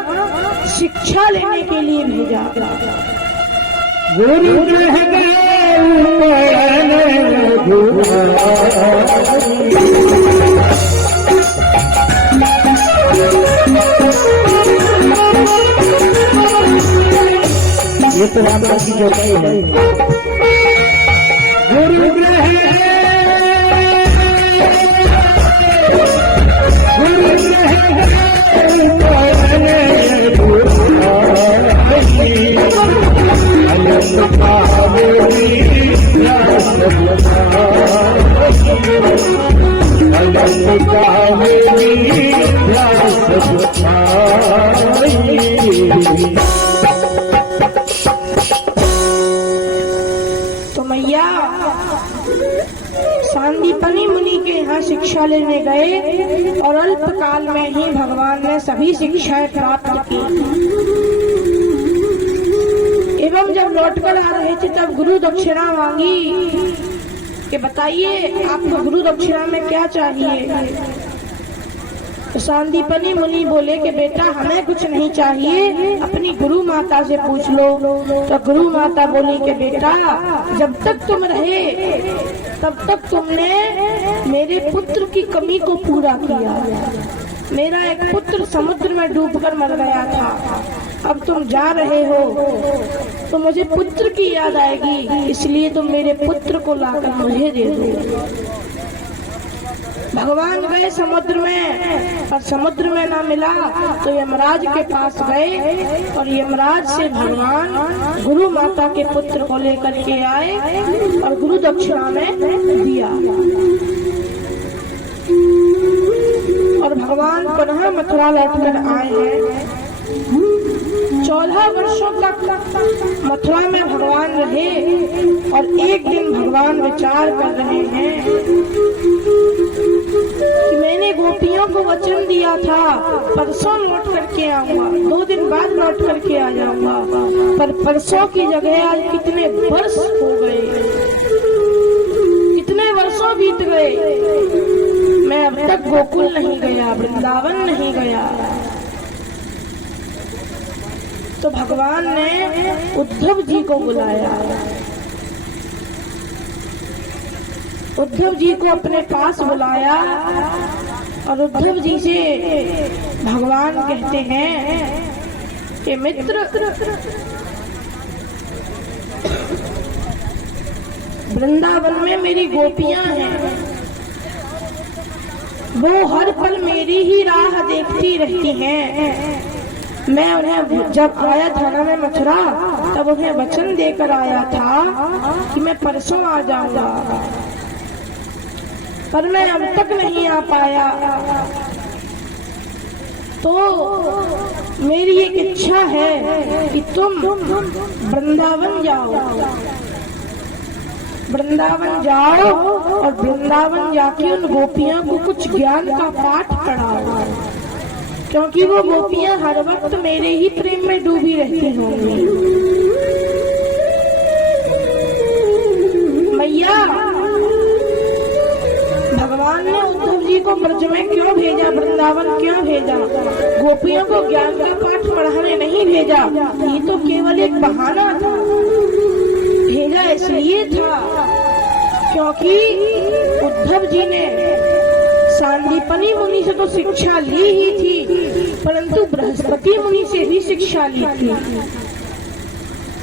शिक्षा लेने के लिए भेजा। ये तो राम की जोताई है। तो मैया सांदीपनि मुनि के यहाँ शिक्षा लेने गए, और अल्पकाल में ही भगवान ने सभी शिक्षाएं प्राप्त की। एवं जब लौटकर आ रहे थे तब गुरु दक्षिणा मांगी कि बताइए आपको गुरु दक्षिणा में क्या चाहिए। तो सांदीपनि मुनि बोले कि बेटा हमें कुछ नहीं चाहिए, अपनी गुरु माता से पूछ लो। तो गुरु माता बोली कि बेटा जब तक तुम रहे तब तक तुमने मेरे पुत्र की कमी को पूरा किया। मेरा एक पुत्र समुद्र में डूबकर मर गया था, अब तुम जा रहे हो तो मुझे पुत्र की याद आएगी, इसलिए तुम मेरे पुत्र को लाकर मुझे दे दो। भगवान गए समुद्र में, और समुद्र में ना मिला तो यमराज के पास गए, और यमराज से भगवान गुरु माता के पुत्र को लेकर के आए और गुरु दक्षिणा में दिया। और भगवान पुनः मथुरा लौटकर आए हैं। 14 वर्षों तक मथुरा में भगवान रहे और एक दिन भगवान विचार कर रहे हैं कि मैंने गोपियों को वचन दिया था परसों लौट करके आऊंगा, 2 दिन बाद लौट करके आ जाऊंगा, पर परसों की जगह आज कितने वर्ष हो गए, कितने वर्षों बीत गए, मैं अब तक गोकुल नहीं गया, वृंदावन नहीं गया। तो भगवान ने उद्धव जी को बुलाया, उद्धव जी को अपने पास बुलाया और उद्धव जी से भगवान कहते हैं कि मित्र, वृंदावन में मेरी गोपियां हैं, वो हर पल मेरी ही राह देखती रहती हैं। मैं उन्हें जब आया था ना मैं मथुरा, तब उन्हें वचन देकर आया था कि मैं परसों आ जाऊंगा, पर मैं अब तक नहीं आ पाया। तो मेरी एक इच्छा है कि तुम वृंदावन जाओ, वृंदावन जाओ और वृंदावन जाके उन गोपियों को कुछ ज्ञान का पाठ पढ़ाओ, क्योंकि वो गोपियां हर वक्त मेरे ही प्रेम में डूबी रहती होंगी। मैया, भगवान ने उद्धव जी को ब्रज में क्यों भेजा, वृंदावन क्यों भेजा? गोपियों को ज्ञान का पाठ पढ़ाने नहीं भेजा, ये तो केवल एक बहाना था। भेजा इसलिए था क्योंकि उद्धव जी ने सांदीपनी मुनि से तो शिक्षा ली ही थी, परंतु बृहस्पति मुनि से भी शिक्षा ली थी,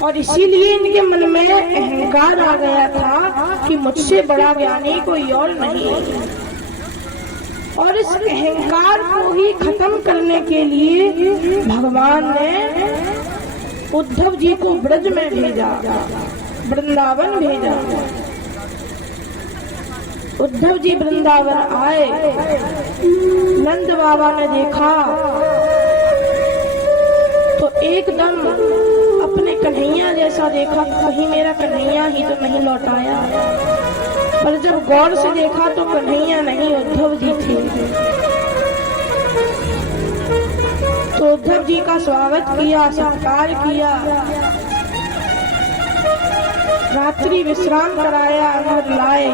और इसीलिए इनके मन में अहंकार आ गया था कि मुझसे बड़ा ज्ञानी कोई और नहीं। और इस अहंकार को ही खत्म करने के लिए भगवान ने उद्धव जी को ब्रज में भेजा, वृंदावन भेजा। उद्धव जी वृंदावन आए, नंद बाबा ने देखा तो एकदम अपने कन्हैया जैसा देखा, कहीं मेरा कन्हैया ही तो नहीं लौट आया। पर जब गौर से देखा तो कन्हैया नहीं, उद्धव जी थे। तो उद्धव जी का स्वागत किया, सत्कार किया, रात्रि विश्राम कराया, अंदर लाए।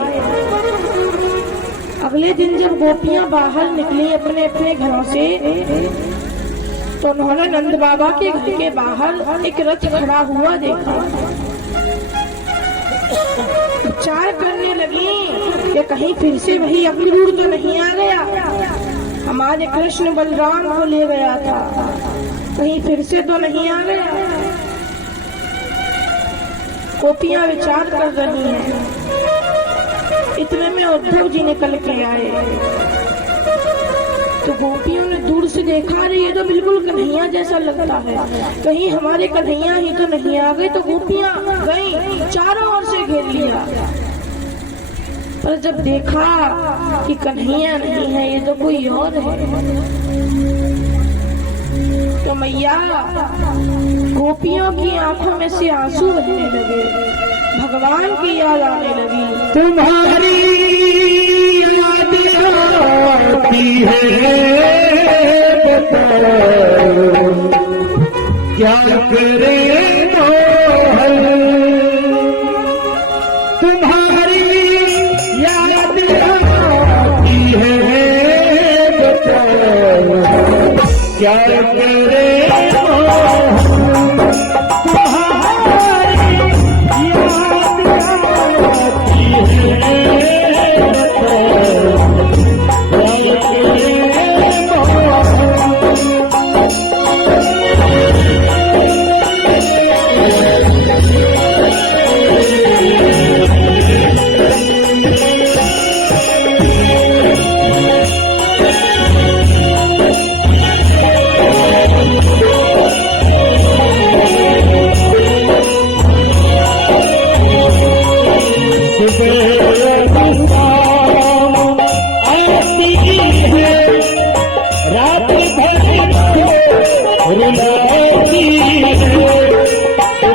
अगले दिन जब गोपियां बाहर निकली अपने अपने घरों से, तो उन्होंने नंद बाबा के घर के बाहर एक रथ खड़ा हुआ देखा। विचार करने लगी कि कहीं फिर से वही अक्रूर तो नहीं आ गया, हमारे कृष्ण बलराम को ले गया था, कहीं फिर से तो नहीं आ गया। गोपियां विचार कर रही हैं, इतने में उद्धव जी निकल के आए। तो गोपियों ने दूर से देखा, अरे ये तो बिल्कुल कन्हैया जैसा लगता है, कहीं हमारे कन्हैया ही तो नहीं आ गए। तो गोपियां गई, चारों ओर से घेर लिया, पर जब देखा कि कन्हैया नहीं है, ये तो कोई और है, तो मैया गोपियों की आंखों में से आंसू बहने लगे, भगवान की याद आने लगी। तुम्हारी याद आती है, क्या करे तुम्हारी याद आती है, क्या करे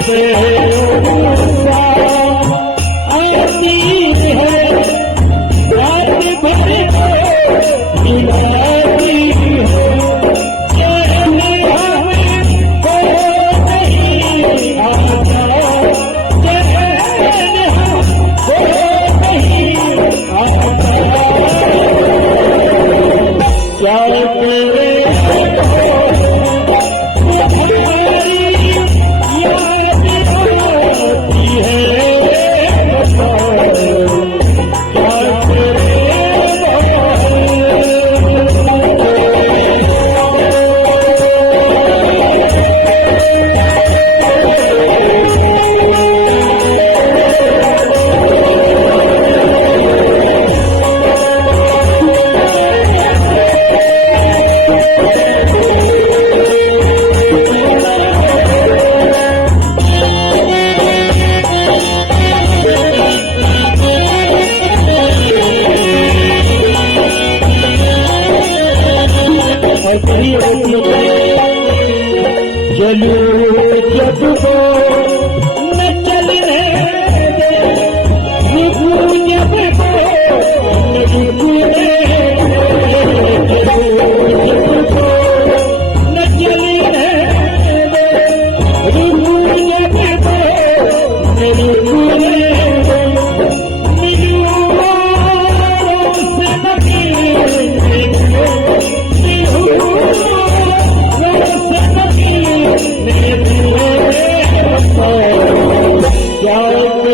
से आती है रात भर मिलाती है चैन हमें को नहीं आता चैन हमको नहीं आता क्या करे चलू जब को न चलने दे रुकू जब को न रुकने दे चलू जब को न चलने दे रुकू जब को न रुकने दे मिलूंगा से क्या करे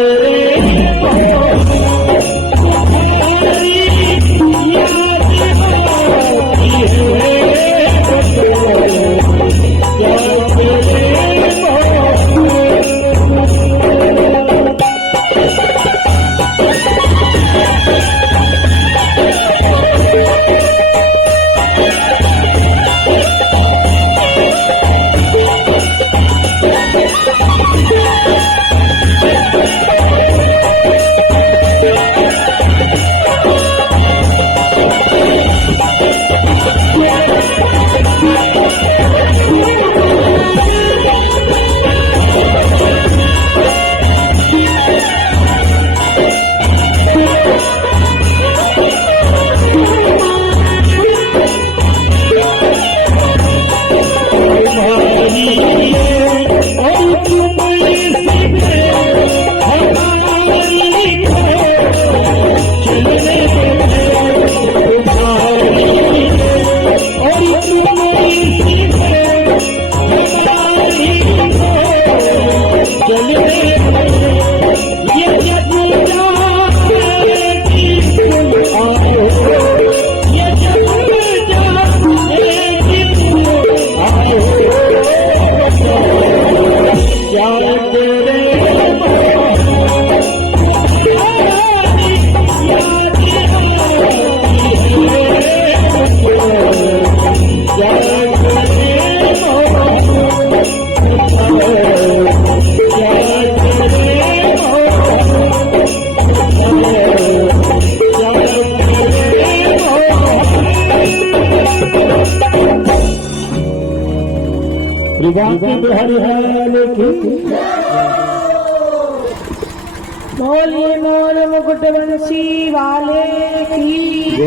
बोलिए मोर मुकुट बंसी वाले की।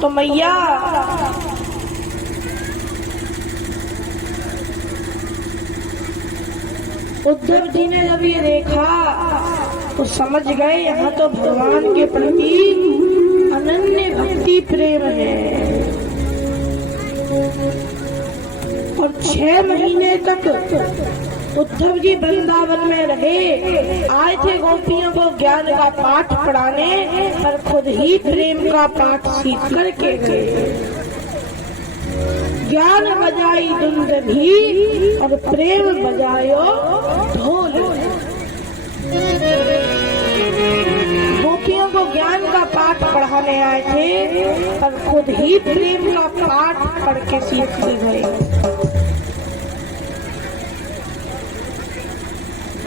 तो मैया उद्धव जी ने जब ये देखा तो समझ गए यहाँ तो भगवान के प्रति अनन्य भक्ति प्रेम है। और 6 महीने तक उद्धव जी वृंदावन में रहे, आए थे गोपियों को ज्ञान का पाठ पढ़ाने, पर खुद ही प्रेम का पाठ सीख करके गए। ज्ञान बजाई दुंद भी और प्रेम बजायो ढोल। गोपियों को ज्ञान का पाठ पढ़ाने आए थे, पर खुद ही प्रेम का पाठ पढ़ के सीख गए।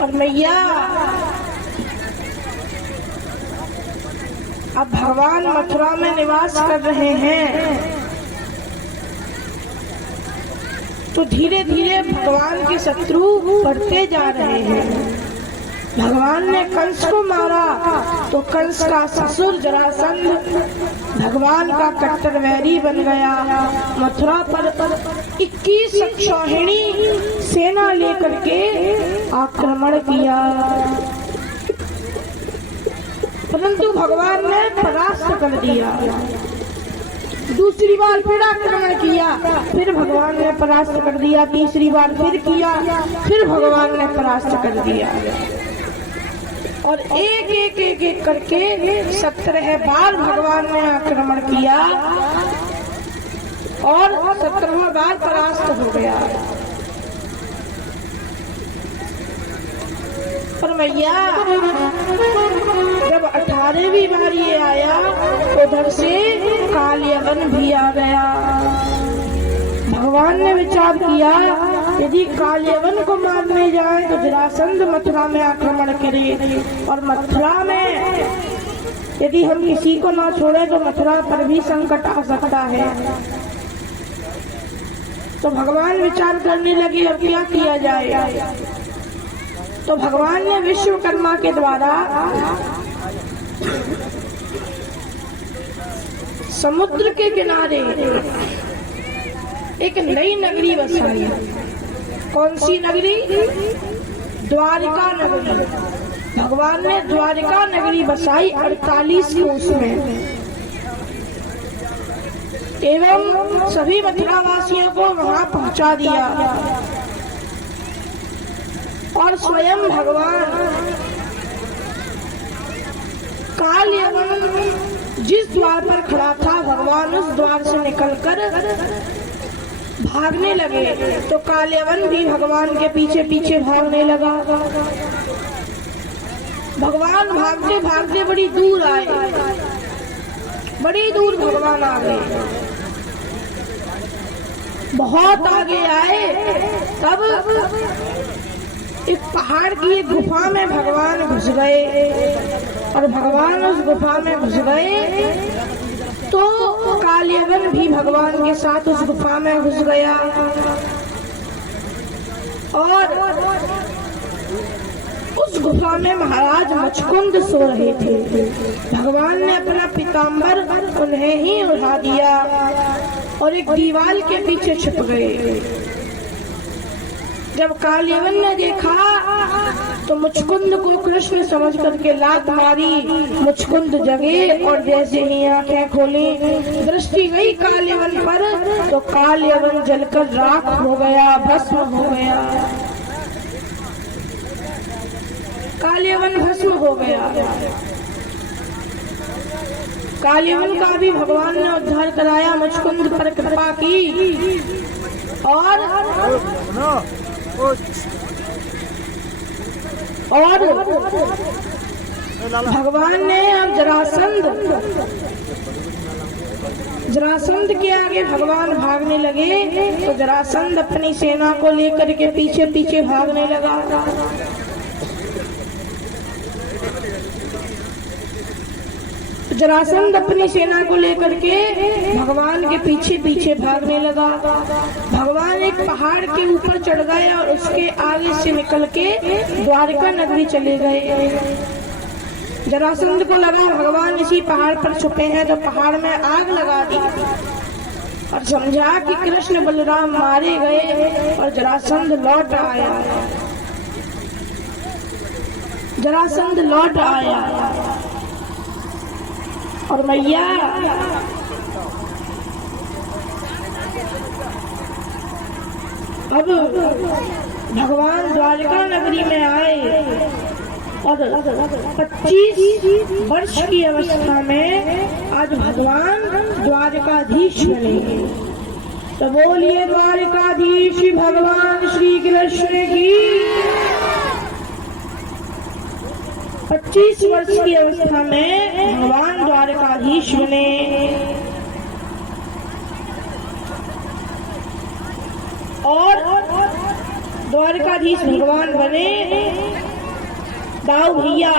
और मैया अब भगवान मथुरा में निवास कर रहे हैं। तो धीरे धीरे भगवान के शत्रु बढ़ते जा रहे हैं। भगवान ने कंस को मारा तो कंस का ससुर जरासंध भगवान का कट्टर वैरी बन गया। मथुरा पर 21 अक्षौहिणी सेना लेकर के आक्रमण किया, परंतु भगवान ने परास्त कर दिया। दूसरी बार फिर आक्रमण किया, फिर भगवान ने परास्त कर दिया। तीसरी बार फिर किया, फिर भगवान ने परास्त कर दिया। और एक एक एक एक करके 17 बार भगवान ने आक्रमण किया और 17वां बार परास्त हो गया। पर मैया जब 18वीं बार ये आया तो उधर से कालियवन भी आ गया। भगवान ने विचार किया यदि कालियवन को मारने जाए तो जरासंध मथुरा में आक्रमण करे, और मथुरा में यदि हम किसी को ना छोड़े तो मथुरा पर भी संकट आ सकता है। तो भगवान विचार करने लगे अब क्या किया जाए। तो भगवान ने विश्वकर्मा के द्वारा समुद्र के किनारे एक नई नगरी बसाई। कौन सी नगरी? द्वारिका नगरी। भगवान ने द्वारिका नगरी बसाई 48 कोस में, एवं सभी मथुरा वासियों को वहां पहुंचा दिया। और स्वयं भगवान कालियवन जिस द्वार पर खड़ा था, भगवान उस द्वार से निकलकर भागने लगे तो कालियवन भी भगवान के पीछे पीछे भागने लगा। भगवान भागते भागते बड़ी दूर आए, बड़ी दूर भगवान आ गए। बहुत आगे आए तब एक पहाड़ की एक गुफा में भगवान घुस गए, और भगवान उस गुफा में घुस गए तो कालियवन भी भगवान के साथ उस गुफा में घुस गया। और उस गुफा में महाराज मुचकुंद सो रहे थे। भगवान ने अपना पीताम्बर उन्हें ही उठा दिया और एक दीवार के पीछे छिप गए। जब कालियवन ने देखा तो मुचकुंद को कृष्ण समझ करके लात मारी। मुचकुंद जगे और जैसे ही आंखें खोली, दृष्टि गई कालियवन पर तो कालियवन जलकर राख हो गया, भस्म हो गया। कालियवन भस्म हो गया। कालियवन का भी भगवान ने उद्धार कराया, मुचकुंद पर कृपा की। और भगवान ने अब जरासंध के आगे भगवान भागने लगे तो जरासंध अपनी सेना को लेकर के पीछे पीछे भागने लगा। जरासंध अपनी सेना को लेकर के भगवान के पीछे पीछे भागने लगा। भगवान एक पहाड़ के ऊपर चढ़ गए और उसके आगे से निकल के द्वारिका नगरी चले गए। जरासंध को लगा भगवान इसी पहाड़ पर छुपे हैं तो पहाड़ में आग लगा दी और समझा कि कृष्ण बलराम मारे गए और जरासंध लौट आया। जरासंध लौट आया और मैया अब भगवान द्वारिका नगरी में आए और 25 वर्ष की अवस्था में आज भगवान द्वारिकाधीश बने। तो बोलिए द्वारिकाधीश भगवान श्री कृष्ण की। 25 वर्ष की अवस्था में भगवान द्वारिकाधीश बने। और द्वारिकाधीश भगवान बने। दाऊ भैया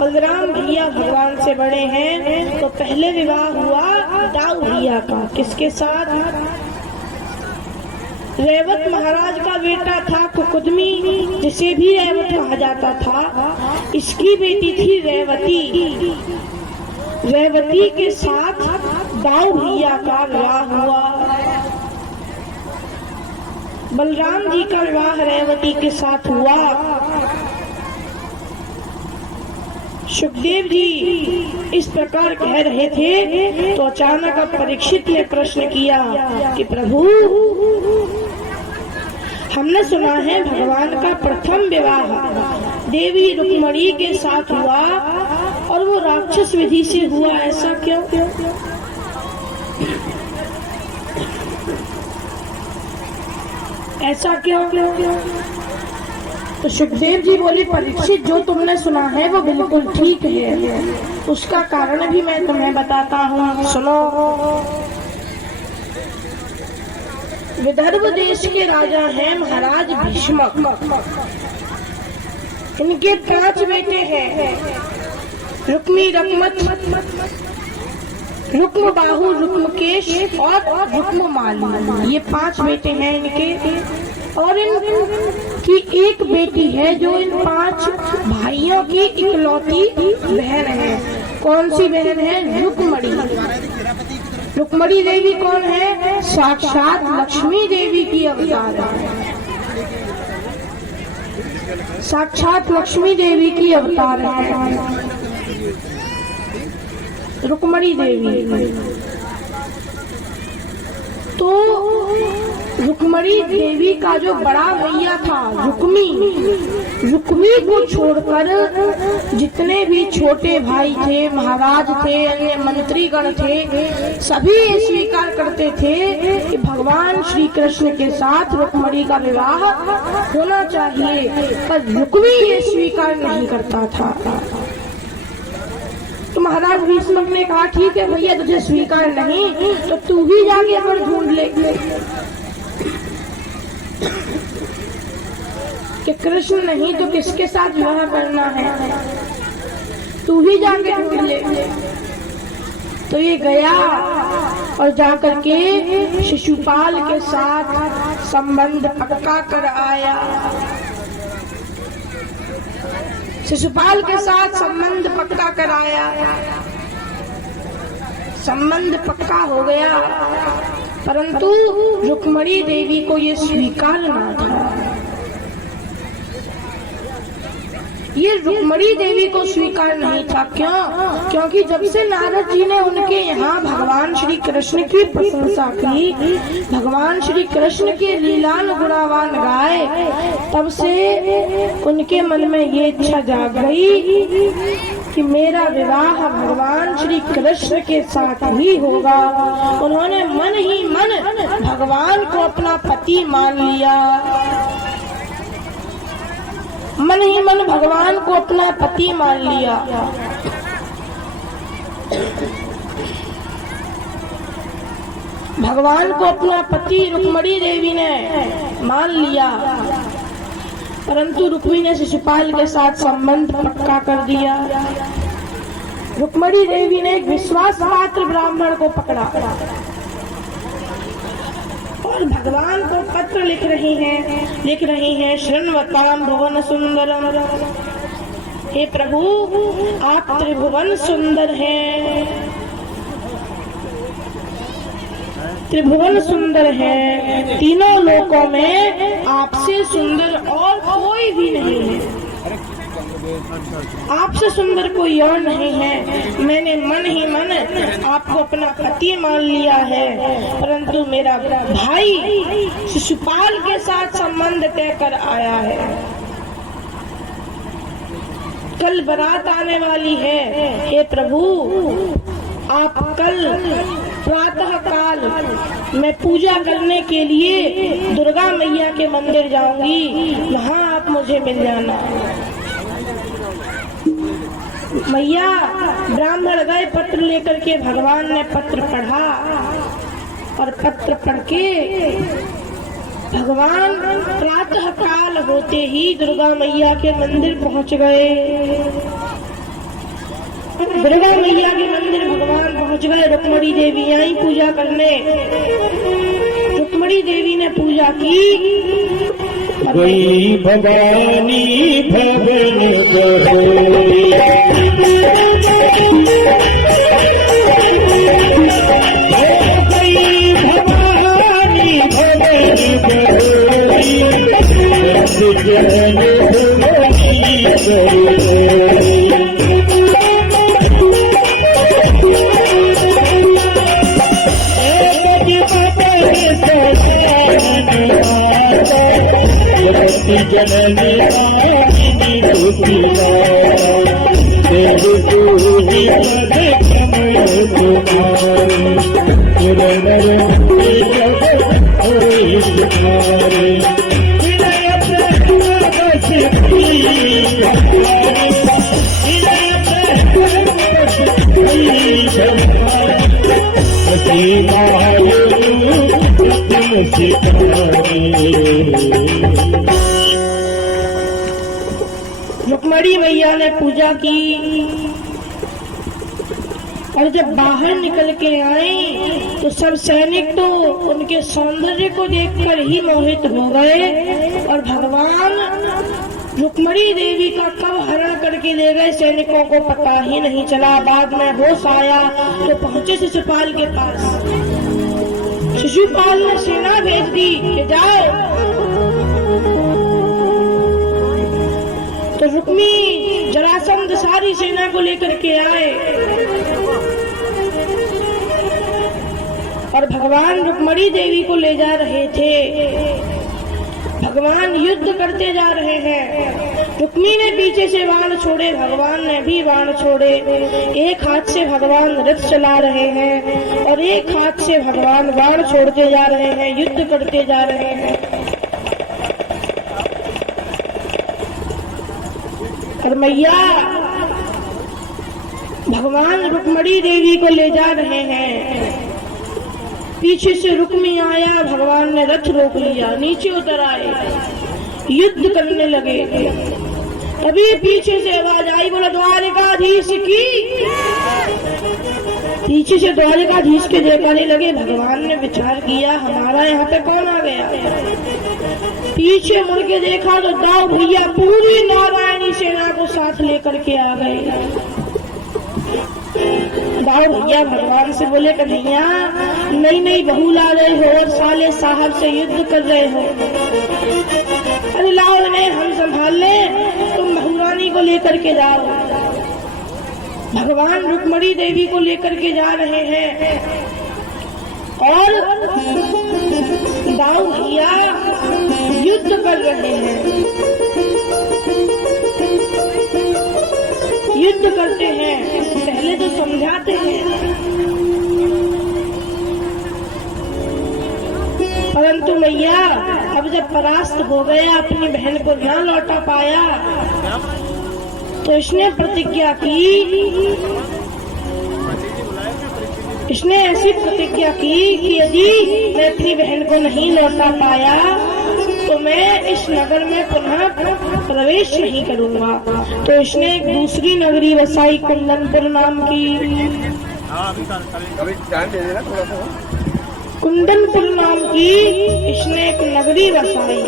बलराम भैया भगवान से बड़े हैं तो पहले विवाह हुआ दाऊ भैया का। किसके साथ? रेवत महाराज का बेटा था कुकुदमी, जिसे भी रेवत कहा जाता था। इसकी बेटी थी रेवती। रेवती के साथ दाऊ भैया का विवाह हुआ। बलराम जी का विवाह रेवती के साथ हुआ। सुखदेव जी इस प्रकार कह रहे थे तो अचानक अब परीक्षित ने प्रश्न किया कि प्रभु, हमने सुना है भगवान का प्रथम विवाह देवी रुक्मणी के साथ हुआ और वो राक्षस विधि से हुआ, ऐसा क्यों? ऐसा क्यों? तो सुखदेव जी बोले, परीक्षित, जो तुमने सुना है वो बिल्कुल ठीक है। उसका कारण भी मैं तुम्हें बताता हूँ, सुनो। विदर्भ देश के राजा हैं महाराज भीष्मक। इनके 5 बेटे हैं, रुक्मी, रकमत, रुक्म बाहु, रुक्मकेश और रुक्ममाली। ये 5 बेटे हैं इनके। और इनकी एक बेटी है जो इन 5 भाइयों की इकलौती बहन है। कौन सी बहन है? रुक्मणी। रुक्मणी देवी कौन है? साक्षात लक्ष्मी देवी की अवतार है। साक्षात लक्ष्मी देवी की अवतार है रुक्मणी देवी। तो रुक्मणी देवी का जो बड़ा भैया था रुक्मी को छोड़कर जितने भी छोटे भाई थे, महाराज थे, अन्य मंत्रीगण थे, सभी ये स्वीकार करते थे कि भगवान श्री कृष्ण के साथ रुक्मणी का विवाह होना चाहिए, पर रुक्मी ये स्वीकार नहीं करता था। तो महाराज भीष्मक ने कहा, ठीक है भैया, तुझे स्वीकार नहीं तो तू ही जाके अगर ढूंढ ले कि कृष्ण नहीं तो किसके साथ विवाह करना है, तू ही जाके ढूंढ ले। तो ये गया और जाकर के शिशुपाल के साथ संबंध पक्का कर आया। शिशुपाल के साथ संबंध पक्का कराया। संबंध पक्का हो गया, परंतु रुक्मणी देवी को ये स्वीकार ना था। ये रुक्मणी देवी को स्वीकार नहीं था। क्यों? क्योंकि जब से नारद जी ने उनके यहाँ भगवान श्री कृष्ण की प्रशंसा की, भगवान श्री कृष्ण के लीलान गुणावान गाए, तब से उनके मन में ये इच्छा जाग गई कि मेरा विवाह भगवान श्री कृष्ण के साथ ही होगा। उन्होंने मन ही मन भगवान को अपना पति मान लिया। मन ही मन भगवान को अपना पति मान लिया। भगवान को अपना पति रुक्मणी देवी ने मान लिया, परंतु रुक्मी ने शिशुपाल के साथ संबंध पक्का कर दिया। रुक्मणी देवी ने एक विश्वास पात्र ब्राह्मण को पकड़ा और भगवान को पत्र लिख रही हैं, शृण्वतां भुवन सुंदरम। हे प्रभु, आप त्रिभुवन सुंदर हैं, त्रिभुवन सुंदर है। तीनों लोकों में आपसे सुंदर और कोई भी नहीं है। आपसे सुंदर कोई और नहीं है। मैंने मन ही मन आपको अपना पति मान लिया है, परंतु मेरा भाई शिशुपाल के साथ संबंध तय कर आया है। कल बारात आने वाली है। हे प्रभु, आप कल प्रातः काल मैं पूजा करने के लिए दुर्गा मैया के मंदिर जाऊंगी, वहाँ आप मुझे मिल जाना। मैया ब्राह्मण गए पत्र लेकर के। भगवान ने पत्र पढ़ा और पत्र पढ़ के भगवान प्रातः काल होते ही दुर्गा मैया के मंदिर पहुंच गए। दुर्गा मैया के मंदिर भगवान पहुंच गए। रुक्मणी देवी आई पूजा करने। रुक्मणी रुक्मणी देवी ने पूजा की। गई भवानी भवन बहोरी, गई भवानी भवन बहोरी, जन भवानी करोरी। जननी आनी दुखिया देव पूरी पद कमल तुम्हारे, नर जगत होई तुम्हारे। विनय प्रकाश की हमारे, विनय प्रकाश की हमारे, सीमायु रुक्मणी मैया ने पूजा की और जब बाहर निकल के आए तो सब सैनिक तो उनके सौंदर्य को देखकर ही मोहित हो गए और भगवान रुक्मणी देवी का कब हरण करके ले गए सैनिकों को पता ही नहीं चला। बाद में होश आया तो पहुंचे शिशुपाल के पास। शिशुपाल ने सेना भेज दी कि जाओ। तो रुक्मी जरासंध सारी सेना को लेकर के आए और भगवान रुक्मणी देवी को ले जा रहे थे। भगवान युद्ध करते जा रहे हैं। रुक्मी ने पीछे से बाण छोड़े, भगवान ने भी बाण छोड़े। एक हाथ से भगवान रथ चला रहे हैं और एक हाथ से भगवान बाण छोड़ते जा रहे हैं, युद्ध करते जा रहे हैं। और मैया भगवान रुक्मणी देवी को ले जा रहे हैं। पीछे से रुक्मी आया, भगवान ने रथ रोक लिया, नीचे उतर आए, युद्ध करने लगे। तभी पीछे से आवाज आई, बोला द्वारिकाधीश की। पीछे से द्वारिकाधीश के जयकारे लगे। भगवान ने विचार किया, हमारा यहाँ पे कौन आ गया। पीछे मुड़ के देखा तो दाऊ भैया पूरी नारायणी सेना को साथ लेकर के आ गए। दाऊ भैया भगवान से बोले, कन्हैया नई नई बहू ला रहे हो और साले साहब से युद्ध कर रहे हो। अरे लाओ इन्हें हम संभाल ले, तुम बहुरानी को लेकर के जाओ। भगवान रुक्मणी देवी को लेकर के जा रहे हैं और दाऊ भैया युद्ध कर रहे हैं। युद्ध करते हैं, पहले तो समझाते हैं, परंतु मैया अब जब परास्त हो गया, अपनी बहन को न लौटा पाया, तो इसने प्रतिज्ञा की, इसने ऐसी प्रतिज्ञा की कि यदि मैं अपनी बहन को नहीं लौटा पाया तो मैं इस नगर में पुनः प्रवेश नहीं करूंगा। तो इसने एक दूसरी नगरी बसाई, कुंदनपुर नाम की। कुंदनपुर नाम की इसने एक नगरी बसाई।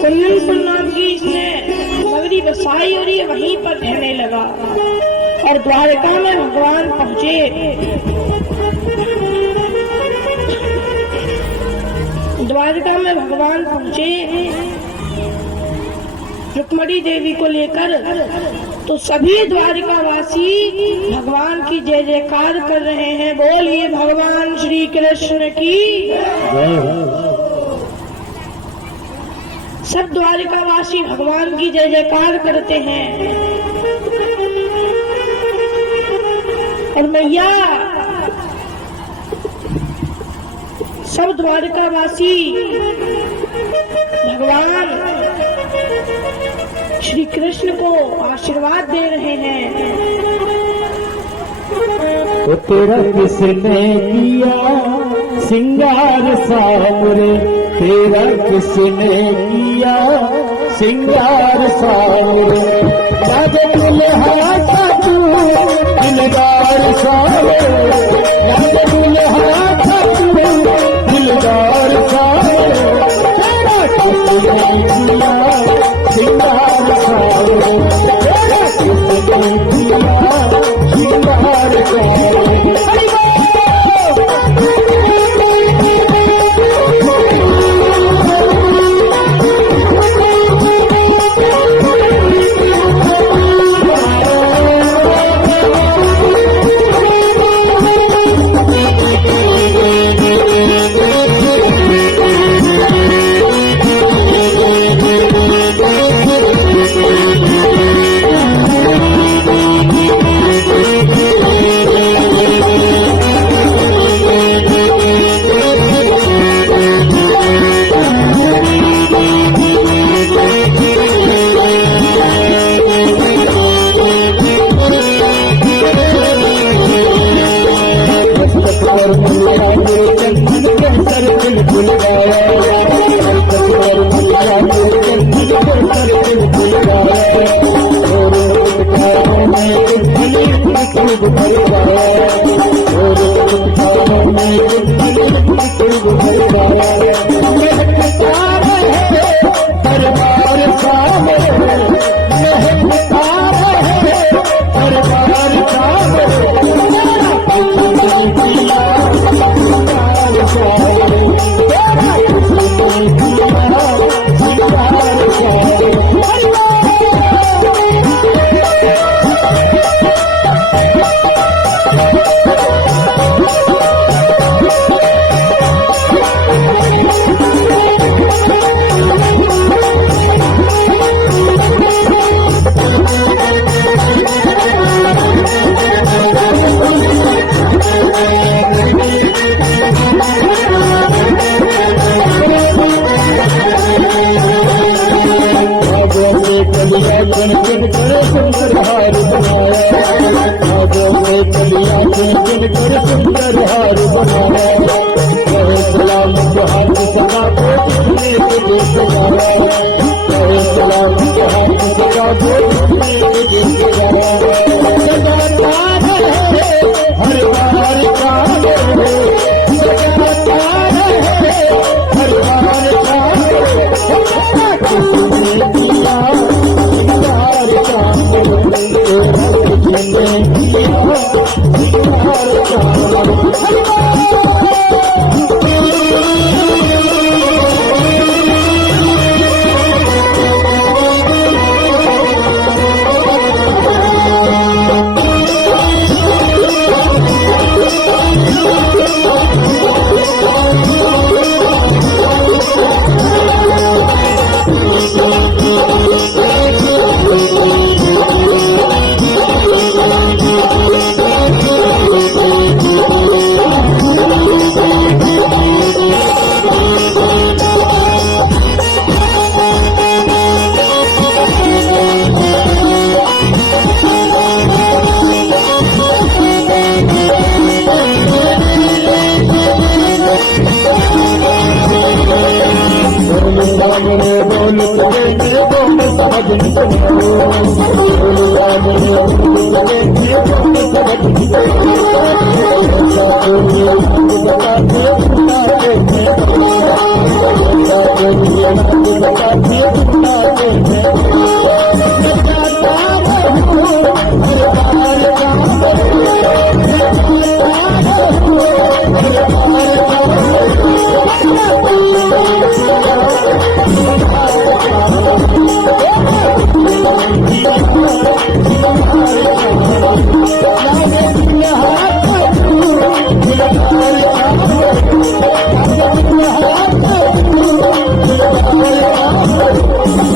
कुंदनपुर नाम की इसने नगरी बसाई और ये वहीं पर रहने लगा। और द्वारका में भगवान पहुंचे। द्वारका में भगवान पहुंचे रुक्मणी देवी को लेकर, तो सभी द्वारिकावासी भगवान की जय जयकार कर रहे हैं। बोलिए भगवान श्री कृष्ण की। सब द्वारिकावासी भगवान की जय जयकार करते हैं। और मैया सब द्वारिकावासी भगवान श्री कृष्ण को आशीर्वाद दे रहे हैं। तो तेरा किसने किया सिंगार सावरे, तेरा किसने किया सिंगार सावरे लागे दुल्हा खातू दिलदार सावरे लागे दुल्हा खातू दिलदार सावरे तेरा किसने दिया सिंगार सावरे तेरा किसने दिया सिंगार सावरे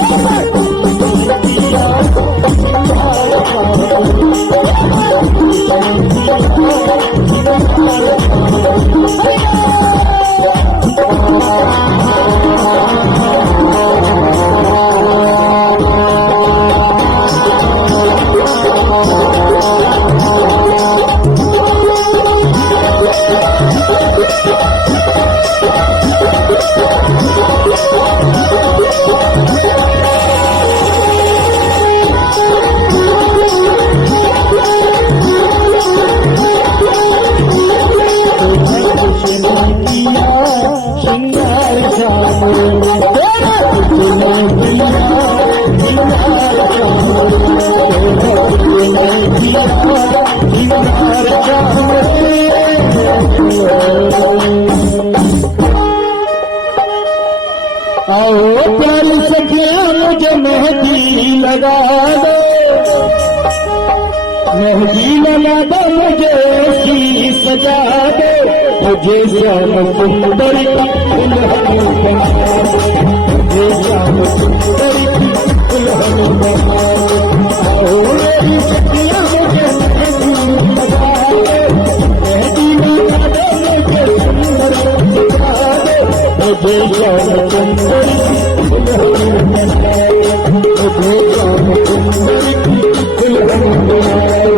Come on. आओ प्यारी सखिया मुझे मेहंदी लगा दो, मेहंदी लगा दो मुझे उसकी सजा दो, मुझे श्याम सुंदर का दुल्हन बना दो, मुझे श्याम सुंदर की दुल्हन बना दो। आओ मेरी सखिया मुझे मेहंदी लगा दो, मेहंदी लगा दो मुझे सुंदर सजा दो, मुझे श्याम सुंदर की दुल्हन बना दो, मुझे श्याम सुंदर की दुल्हन बना दो।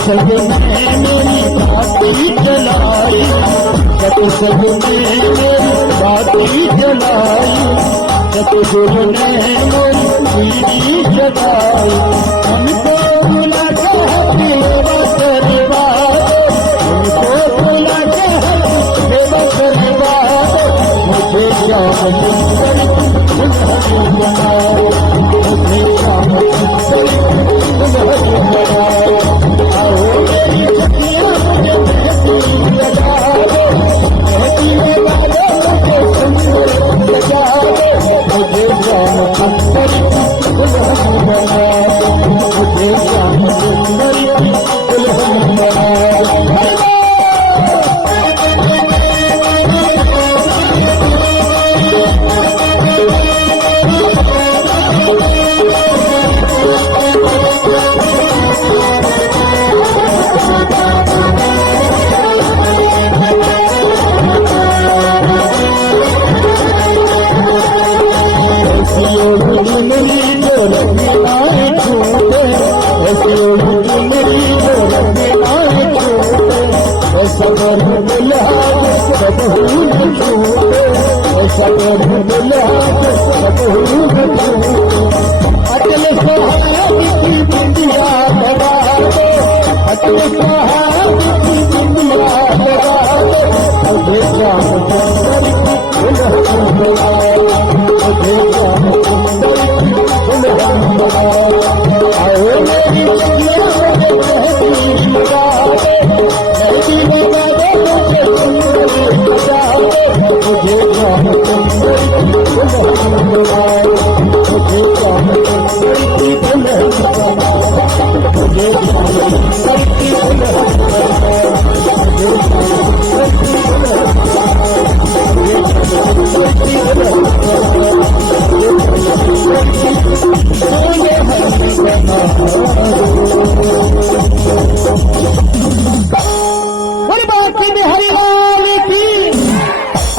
सगुन मेरी बाती जलाई, सगुन मेरी बाती जलाई, सतगुरु ने मेरी जगाई, हमको बुला के सेवा करवा दो, हमको बुला के सेवा करवा दो, मुझे श्याम सुंदर दुल्हन बनाओ, मुझे श्याम सुंदर दुल्हन बनाओ।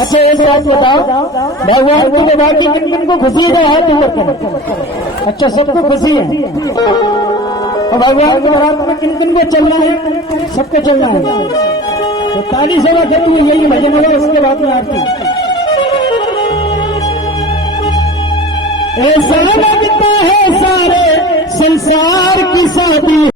अच्छा एक बात बताओ, भगवान की दवा की किन किन को खुशी है हाथ ऊपर करो। अच्छा सबको खुशी है, और भगवान के बारात में किन किन को चलना है? सबको चलना है। तो ताली सेवा खत्म हुई, यही भजन होगा, उसके बाद में आरती। ऐसा लगता है सारे संसार की शादी